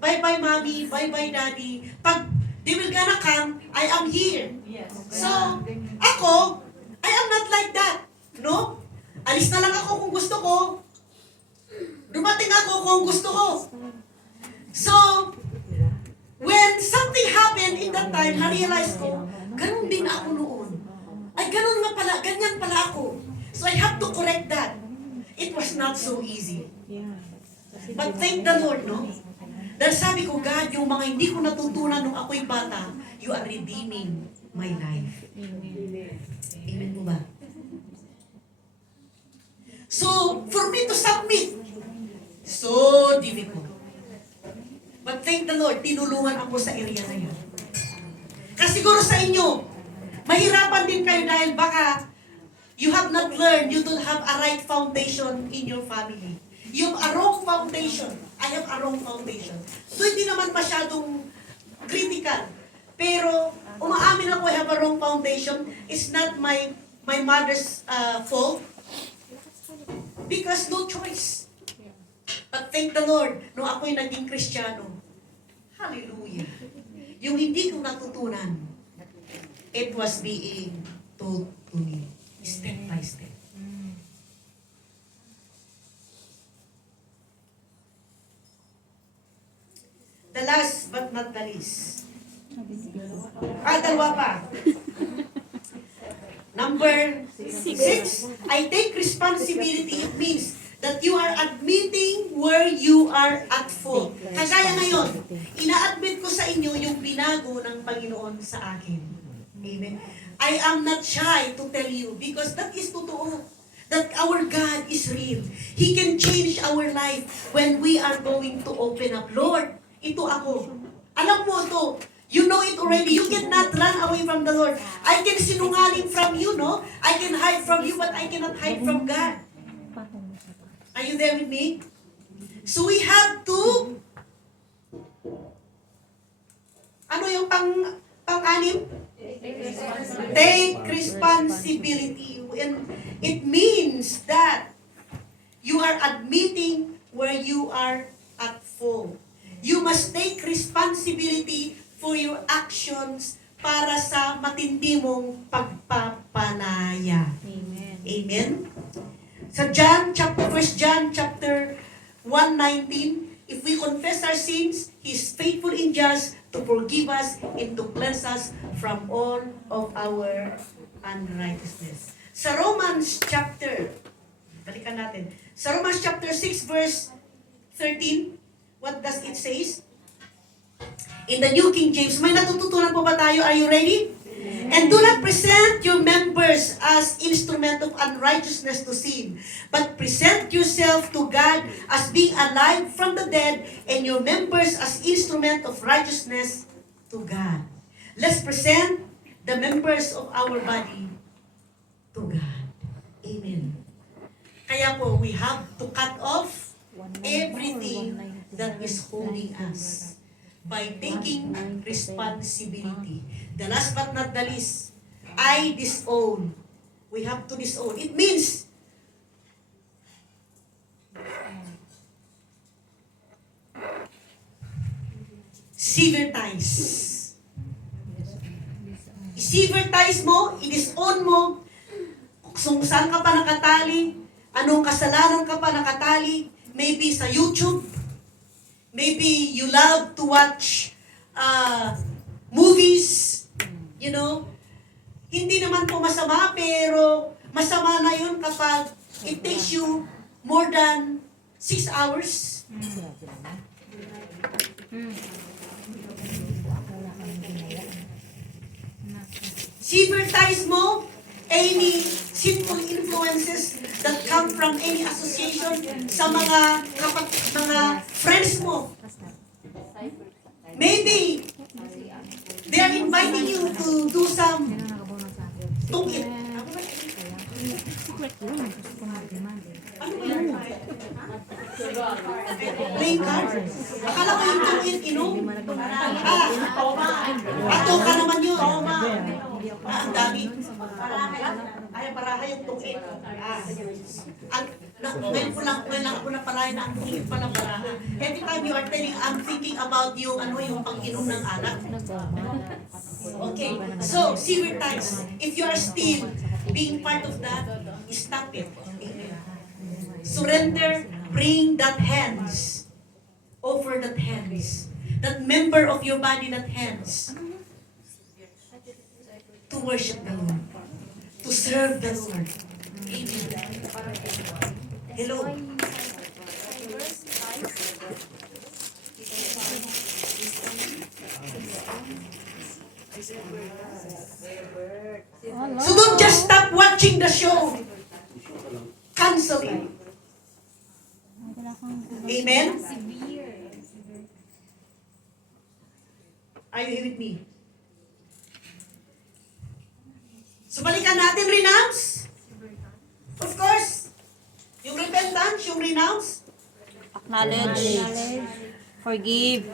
Bye-bye, mommy. Bye-bye, daddy. Pag they will gonna come, I am here. So, ako, I am not like that. No? Alis na lang ako kung gusto ko. Dumating ako kung gusto ko. So, when something happened in that time, na-realize ko, ganun din ako noon. Ay, ganun nga pala, ganyan pala ako. So, I have to correct that. It was not so easy. But thank the Lord, no? Dahil sabi ko, God, yung mga hindi ko natutunan nung ako'y bata, you are redeeming my life. Amen po ba? So, for me to submit, so difficult. But thank the Lord, tinulungan ako sa area na yun. Kasi siguro sa inyo, mahirapan din kayo dahil baka you have not learned, you don't have a right foundation in your family. You have a wrong foundation. I have a wrong foundation. So hindi naman masyadong critical. Pero umaamin ako I have a wrong foundation. It's not my mother's fault. Because no choice. But thank the Lord, nung ako'y naging Kristiyano, hallelujah. Yung hindi ko natutunan, it was being told to me. Step memorize them. The last but not the least. Dalawa pa. Number 6, I take responsibility. It means that you are admitting where you are at fault. Kagaya ngayon, ina-admit ko sa inyo yung binago ng Panginoon sa akin. Amen. I am not shy to tell you because that is totoo. That our God is real. He can change our life when we are going to open up. Lord, ito ako. Alam mo to. You know it already. You cannot run away from the Lord. I can sinungaling from you, no? I can hide from you, but I cannot hide from God. Are you there with me? So we have to, ano yung pang-anim? Take responsibility. And it means that you are admitting where you are at fault. You must take responsibility for your actions para sa matindi mong pagpapalaya. Amen. Amen? Sa John, 1 John chapter 1:19, if we confess our sins, He is faithful and just to forgive us and to cleanse us from all of our unrighteousness. Sa Romans chapter, balikan natin. Sa Romans chapter 6 verse 13, what does it say? In the New King James, may natututunan po ba tayo? Are you ready? And do not present your members as instrument of unrighteousness to sin, but present yourself to God as being alive from the dead, and your members as instrument of righteousness to God. Let's present the members of our body to God. Amen. Kaya po, we have to cut off everything that is holding us by taking responsibility. The last but not the least, I disown. We have to disown. It means sever ties. I-sever ties mo, i-disown mo, kung saan ka pa nakatali, anong kasalanan ka pa nakatali, maybe sa YouTube, maybe you love to watch movies, you know. Hindi naman po masama, pero masama na yun kapag it takes you more than 6 hours. Sever ties mo any sinful influences that come from any association sa mga friends mo. Maybe they are inviting you to do some tungit. Ano ba yan? Playing cards? Akala ko yung tungit, inom? Ato ka naman yun. Ang dami. Ay, paraha yung tungit. Ngayon lang ako na paraha na ang tungit pala paraha. Every time you are telling, I'm thinking about yung pang-inom ng alak. Okay, so, sever ties. If you are still being part of that, stop it. Surrender, bring that hands. Offer that hands. That member of your body that hands. To worship the Lord. To serve the Lord. Amen. Hello. So don't just stop watching the show. Cancel it. Amen? Are you here with me? So balikan natin, renounce. Of course. Yung repentance, yung renounce. Acknowledge. Forgive.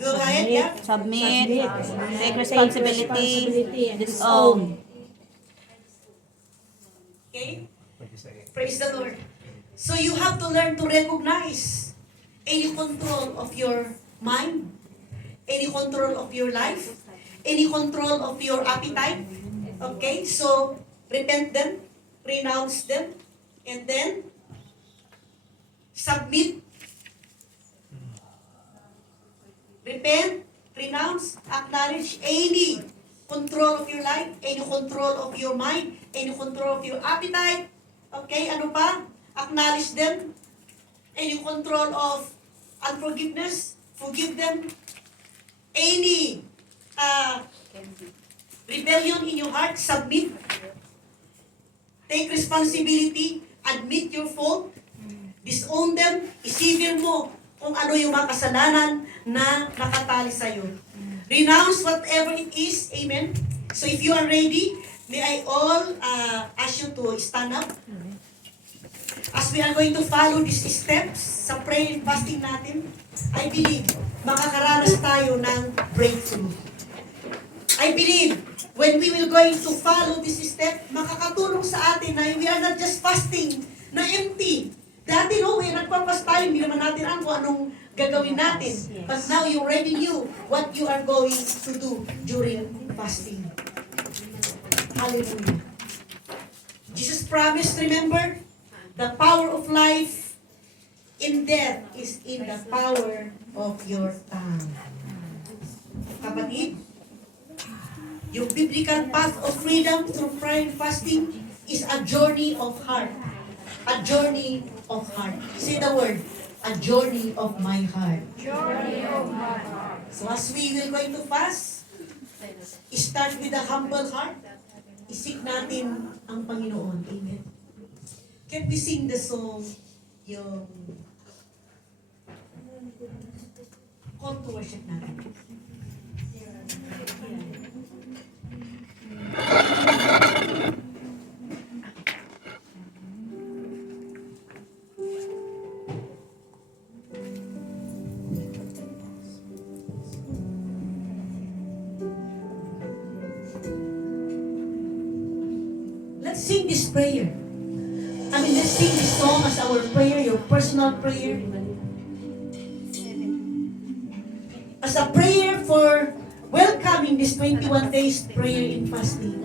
Go ahead, yeah. Submit. Take responsibility. Disown. Okay? Praise the Lord. So you have to learn to recognize any control of your mind, any control of your life, any control of your appetite. Okay? So, repent them. renounce them, and then submit, repent, renounce, acknowledge any control of your life, any control of your mind, any control of your appetite. Okay, ano pa? Acknowledge them. Any control of unforgiveness, forgive them. Any rebellion in your heart, submit. Take responsibility, admit your fault, disown them, isipin mo kung ano yung mga kasalanan na nakatali sa'yo. Renounce whatever it is, amen? So if you are ready, may I all ask you to stand up. As we are going to follow these steps sa prayer and fasting natin, I believe makakaranas tayo ng breakthrough. I believe when we will going to follow this step, makakatulong sa atin na we are not just fasting na empty. Dati no, nagpapas tayo, hindi naman natin alam kung anong gagawin natin. But now you already knew what you are going to do during fasting. Hallelujah. Jesus promised, remember, the power of life in death is in the power of your tongue. Kapatid, yung biblical path of freedom through prayer and fasting is a journey of heart. A journey of heart. Say the word, a journey of my heart. Journey of my heart. So as we will going to fast, start with a humble heart. Isik natin ang Panginoon. Amen. Can we sing the song, yung call to worship natin? Let's sing this prayer. Let's sing this song as our prayer, your personal prayer. As a prayer for welcoming this 21 days prayer in fasting.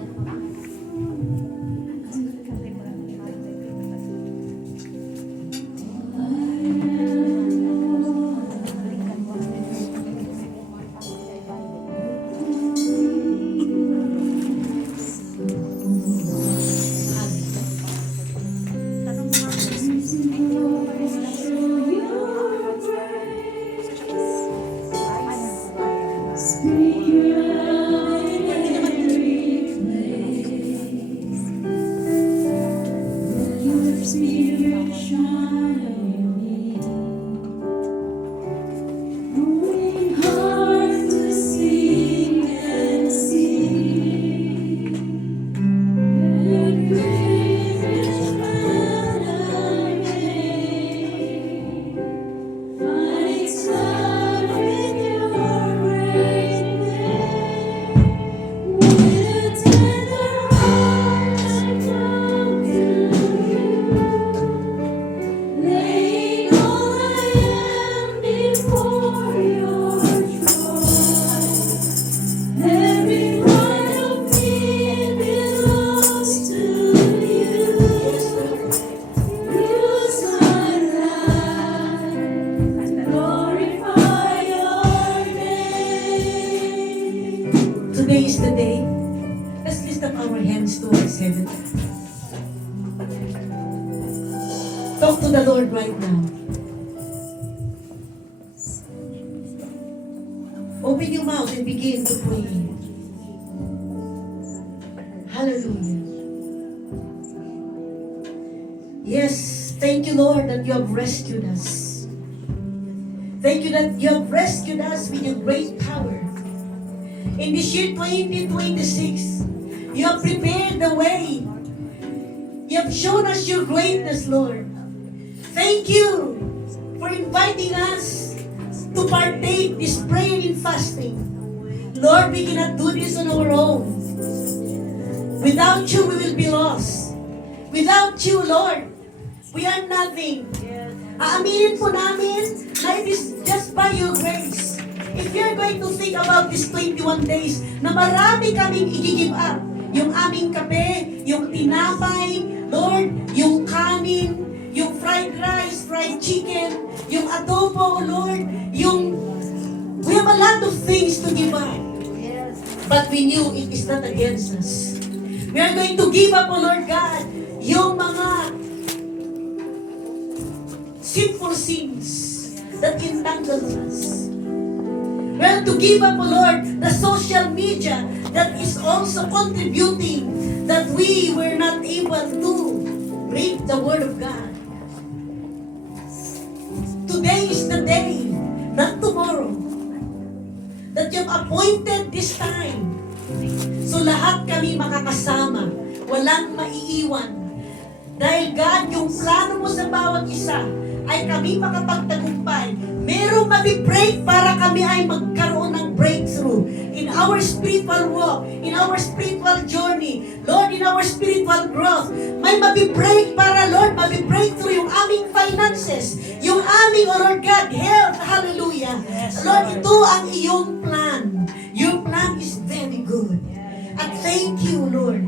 Today is the day. Let's lift up our hands towards heaven. Talk to the Lord right now. Open your mouth and begin to pray. Hallelujah. Yes, thank you, Lord, that you have rescued us. Thank you that you have rescued us with your great power. In this year 2026, you have prepared the way. You have shown us your greatness, Lord. Thank you for inviting us to partake this prayer and fasting. Lord, we cannot do this on our own. Without you, we will be lost. Without you, Lord, we are nothing. Aaminin po namin na it is just by your grace. If you're going to think about these 21 days, na marami kaming i-give up. Yung aming kape, yung tinapay, Lord, yung kanin, yung fried rice, fried chicken, yung adobo, Lord, we have a lot of things to give up. But we knew it is not against us. We are going to give up, O Lord God, yung mga simple sins that entangle us. We are to give up, O Lord, the social media that is also contributing that we were not able to read the Word of God. Today is the day, not tomorrow, that you have appointed this time. So lahat kami makakasama, walang maiiwan. Dahil God, yung plano mo sa bawat isa ay kami makapagtagumpay. Merong mabibreak para kami ay magkaroon ng breakthrough in our spiritual walk, in our spiritual journey, Lord, in our spiritual growth. May mabibreak para, Lord, mabibreakthrough yung aming finances, yung aming, oh Lord God, health, hallelujah. Lord, ito ang iyong plan. Your plan is very good. At thank you, Lord.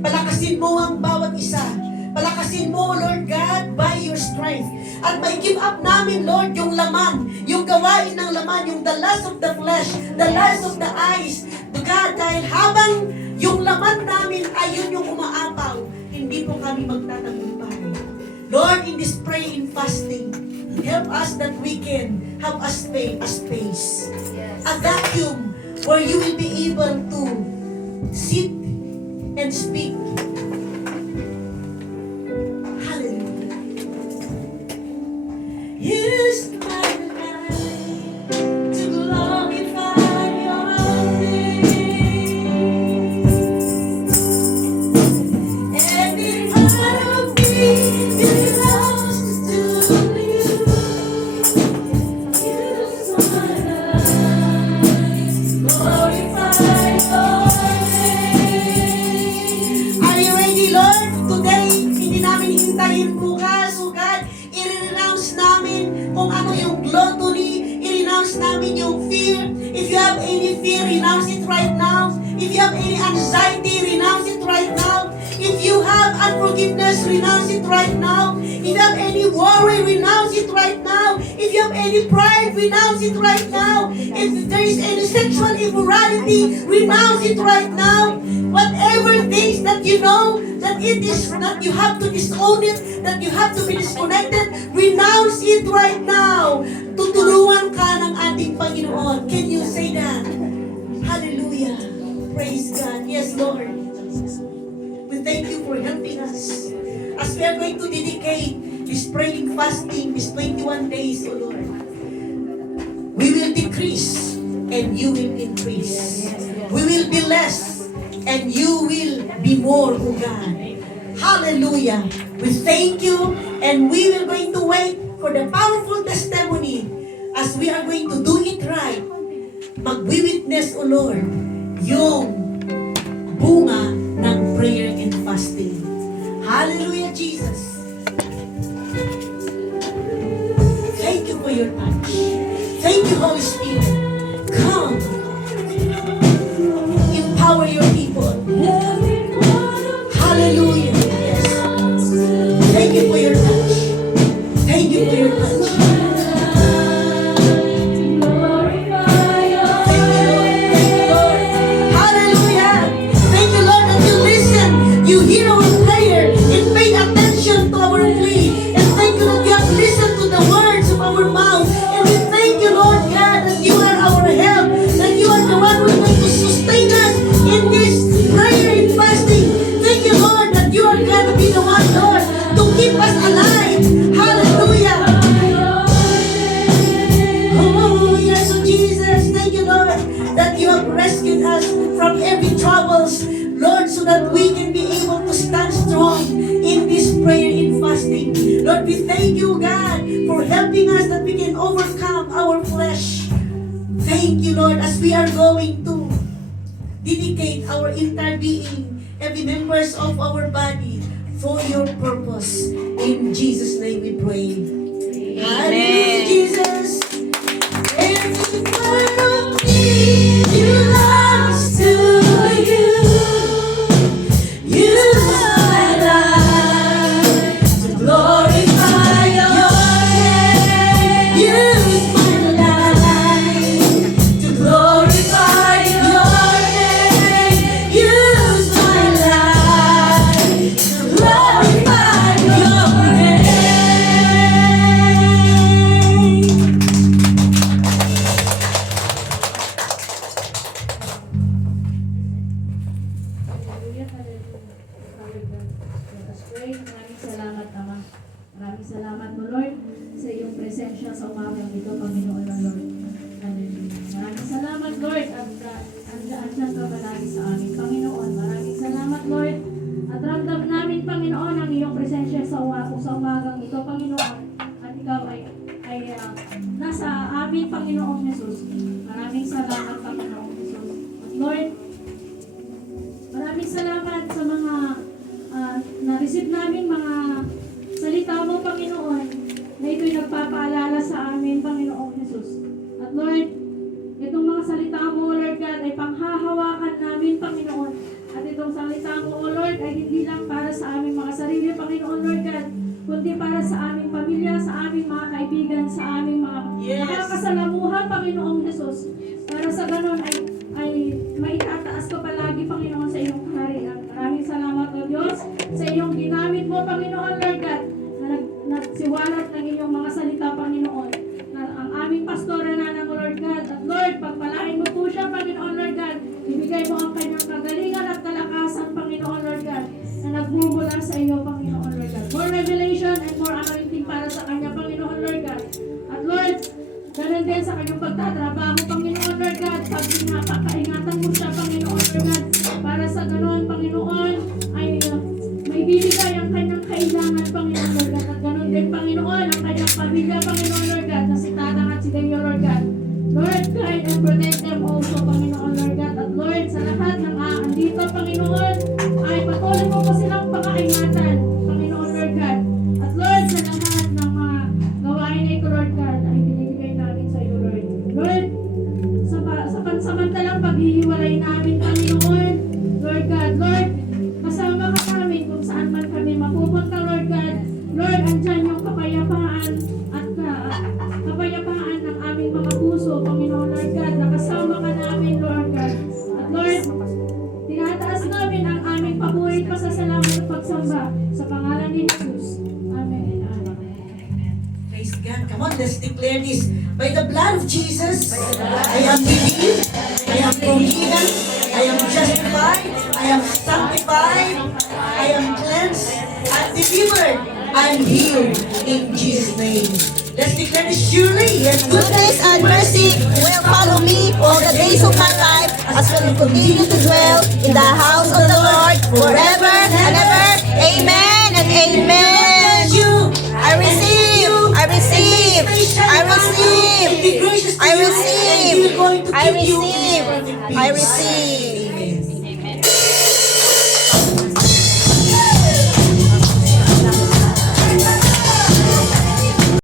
Palakasin mo ang bawat isa. Palakasin mo, Lord God, by your strength. At may give up namin, Lord, yung laman, yung gawain ng laman, yung the lust of the flesh, the lust of the eyes. God, dahil habang yung laman namin ay yun yung umaapaw, hindi po kami magtatagumpay. Lord, in this praying and fasting, help us that we can have a space, a vacuum where you will be able to sit and speak. Hallelujah. Use my life to glorify your name. Every part of me belongs to you. Use my life, glorify your name. Are you ready, Lord? Today, hindi namin hintayin bukas, oh God. I-renounce namin kung ano yung gluttony, i-renounce namin yung fear. If you have any fear, renounce it right now. If you have any anxiety, renounce it right now. If you have unforgiveness, renounce it right now. If you have any worry, renounce it right now. If you have any pride, renounce it right now. If there is any sexual immorality, renounce it right now. Whatever things that you know that it is that you have to disown it, that you have to be disconnected, renounce it right now. Tutulungan ka ng ating Panginoon. Can you say that? Hallelujah. Praise God. Yes, Lord. We thank you for helping us. As we are going to dedicate this praying fasting, this 21 days, O Lord, we will decrease and you will increase. We will be less and you will be more, O God. Hallelujah. We thank you and we will going to wait for the powerful testimony as we are going to do it right. Magwi-witness, O Lord, yung bunga ng prayer and fasting. Hallelujah, Jesus. Thank you for your touch. Thank you, Holy Spirit. Come. Empower your people. Hallelujah. Yes. Thank you for your touch. Thank you for your touch. You hear our prayer and pay attention to our plea. And thank you that you have listened to the words of our mouth. And we thank you, Lord God, that you are our help, that you are the one who is going to sustain us in this prayer and fasting. Thank you, Lord, that you are going to be the one, Lord, to keep us alive. Hallelujah. Oh, yes, oh Jesus. Thank you, Lord, that you have rescued us from every troubles, Lord, so that we can be able to stand strong in this prayer and fasting. Lord, we thank you, God, for helping us that we can overcome our flesh. Thank you, Lord, as we are going to dedicate our entire being, every members of our body, for your purpose. In Jesus' name we pray. Hallelujah, Jesus. Every part of me belongs to you. Use my life. Salamat, Lord, at andyan ka palagi sa amin, Panginoon. Maraming salamat, Lord. At ramdam namin, Panginoon, ang iyong presensya sa umagang ito, Panginoon. At ikaw ay nasa amin, Panginoong Jesus. Maraming salamat, Panginoong Jesus. At Lord, maraming salamat sa mga na-receive namin mga salita mo, Panginoon, na ito'y nagpapaalala sa amin, Panginoong Jesus. At Lord, itong mga salita mo, Lord God, ay panghahawakan namin, Panginoon. At itong salita mo, O Lord, ay hindi lang para sa aming mga sarili, Panginoon, Lord God, kundi para sa aming pamilya, sa aming mga kaibigan, sa aming mga nakakasalamuha, Panginoong Jesus. Para sa ganon ay maitataas ko palagi, Panginoon, sa iyong kaharian. Maraming salamat, O Diyos, sa iyong ginamit mo, Panginoon, Lord God, na nagsiwalat ng iyong mga salita, Panginoon. Na ang aming pastora na ng Lord God. At Lord, pagpalain mo po siya, Panginoon, Lord God. Ibigay mo ang kanyang kagalingan at kalakasan, Panginoon, Lord God, na nagmumula sa iyo, Panginoon, Lord God. More revelation and more anointing para sa kanya, Panginoon, Lord God. At Lord, ganun din sa kanyang pagtatrabaho, Panginoon, Lord God. Pag pinapakaingatan mo siya, Panginoon, Lord God. Para sa ganun, Panginoon, ay may bibigay ang kanyang kailangan, Panginoon, Lord God. At ganun din, Panginoon, ang kanyang pamilya, Panginoon, Lord God, na si Tatang at si Dayo, Lord God. Lord, guide and protect them also, Panginoon, Lord God. At Lord, sa lahat ng andito, Panginoon, ay patuloy mo po silang pakaingatan, Panginoon, Lord God. At Lord, sa lahat ng mga gawain na ito, Lord God, ay binibigay namin sa iyo, Lord. Lord, sa pansamantalang paghihiwalay namin, Panginoon, Lord God, Lord, kasama ka namin kung saan man kami mapupunta, Lord God. Lord, andyan yung kapayapaan at kapayapaan ng aming mga puso, Panginoon, Lord God. Nakasama ka namin, Lord God. At Lord, tinataas namin ang aming pabuhay pasasalamat at pagsamba sa pangalan ni Jesus. Amen. Amen. Praise God. Come on, let's declare this. By the blood of Jesus, I am redeemed, I am forgiven, I am justified, I am sanctified, I am cleansed, I am delivered, I am healed in Jesus' name. Let's declare this surely. Yes, Goodness and mercy will follow me all the days of my life, as will continue to dwell in the house of the Lord forever and ever. Amen and amen. I receive, I receive, I receive, I receive, I receive, I receive.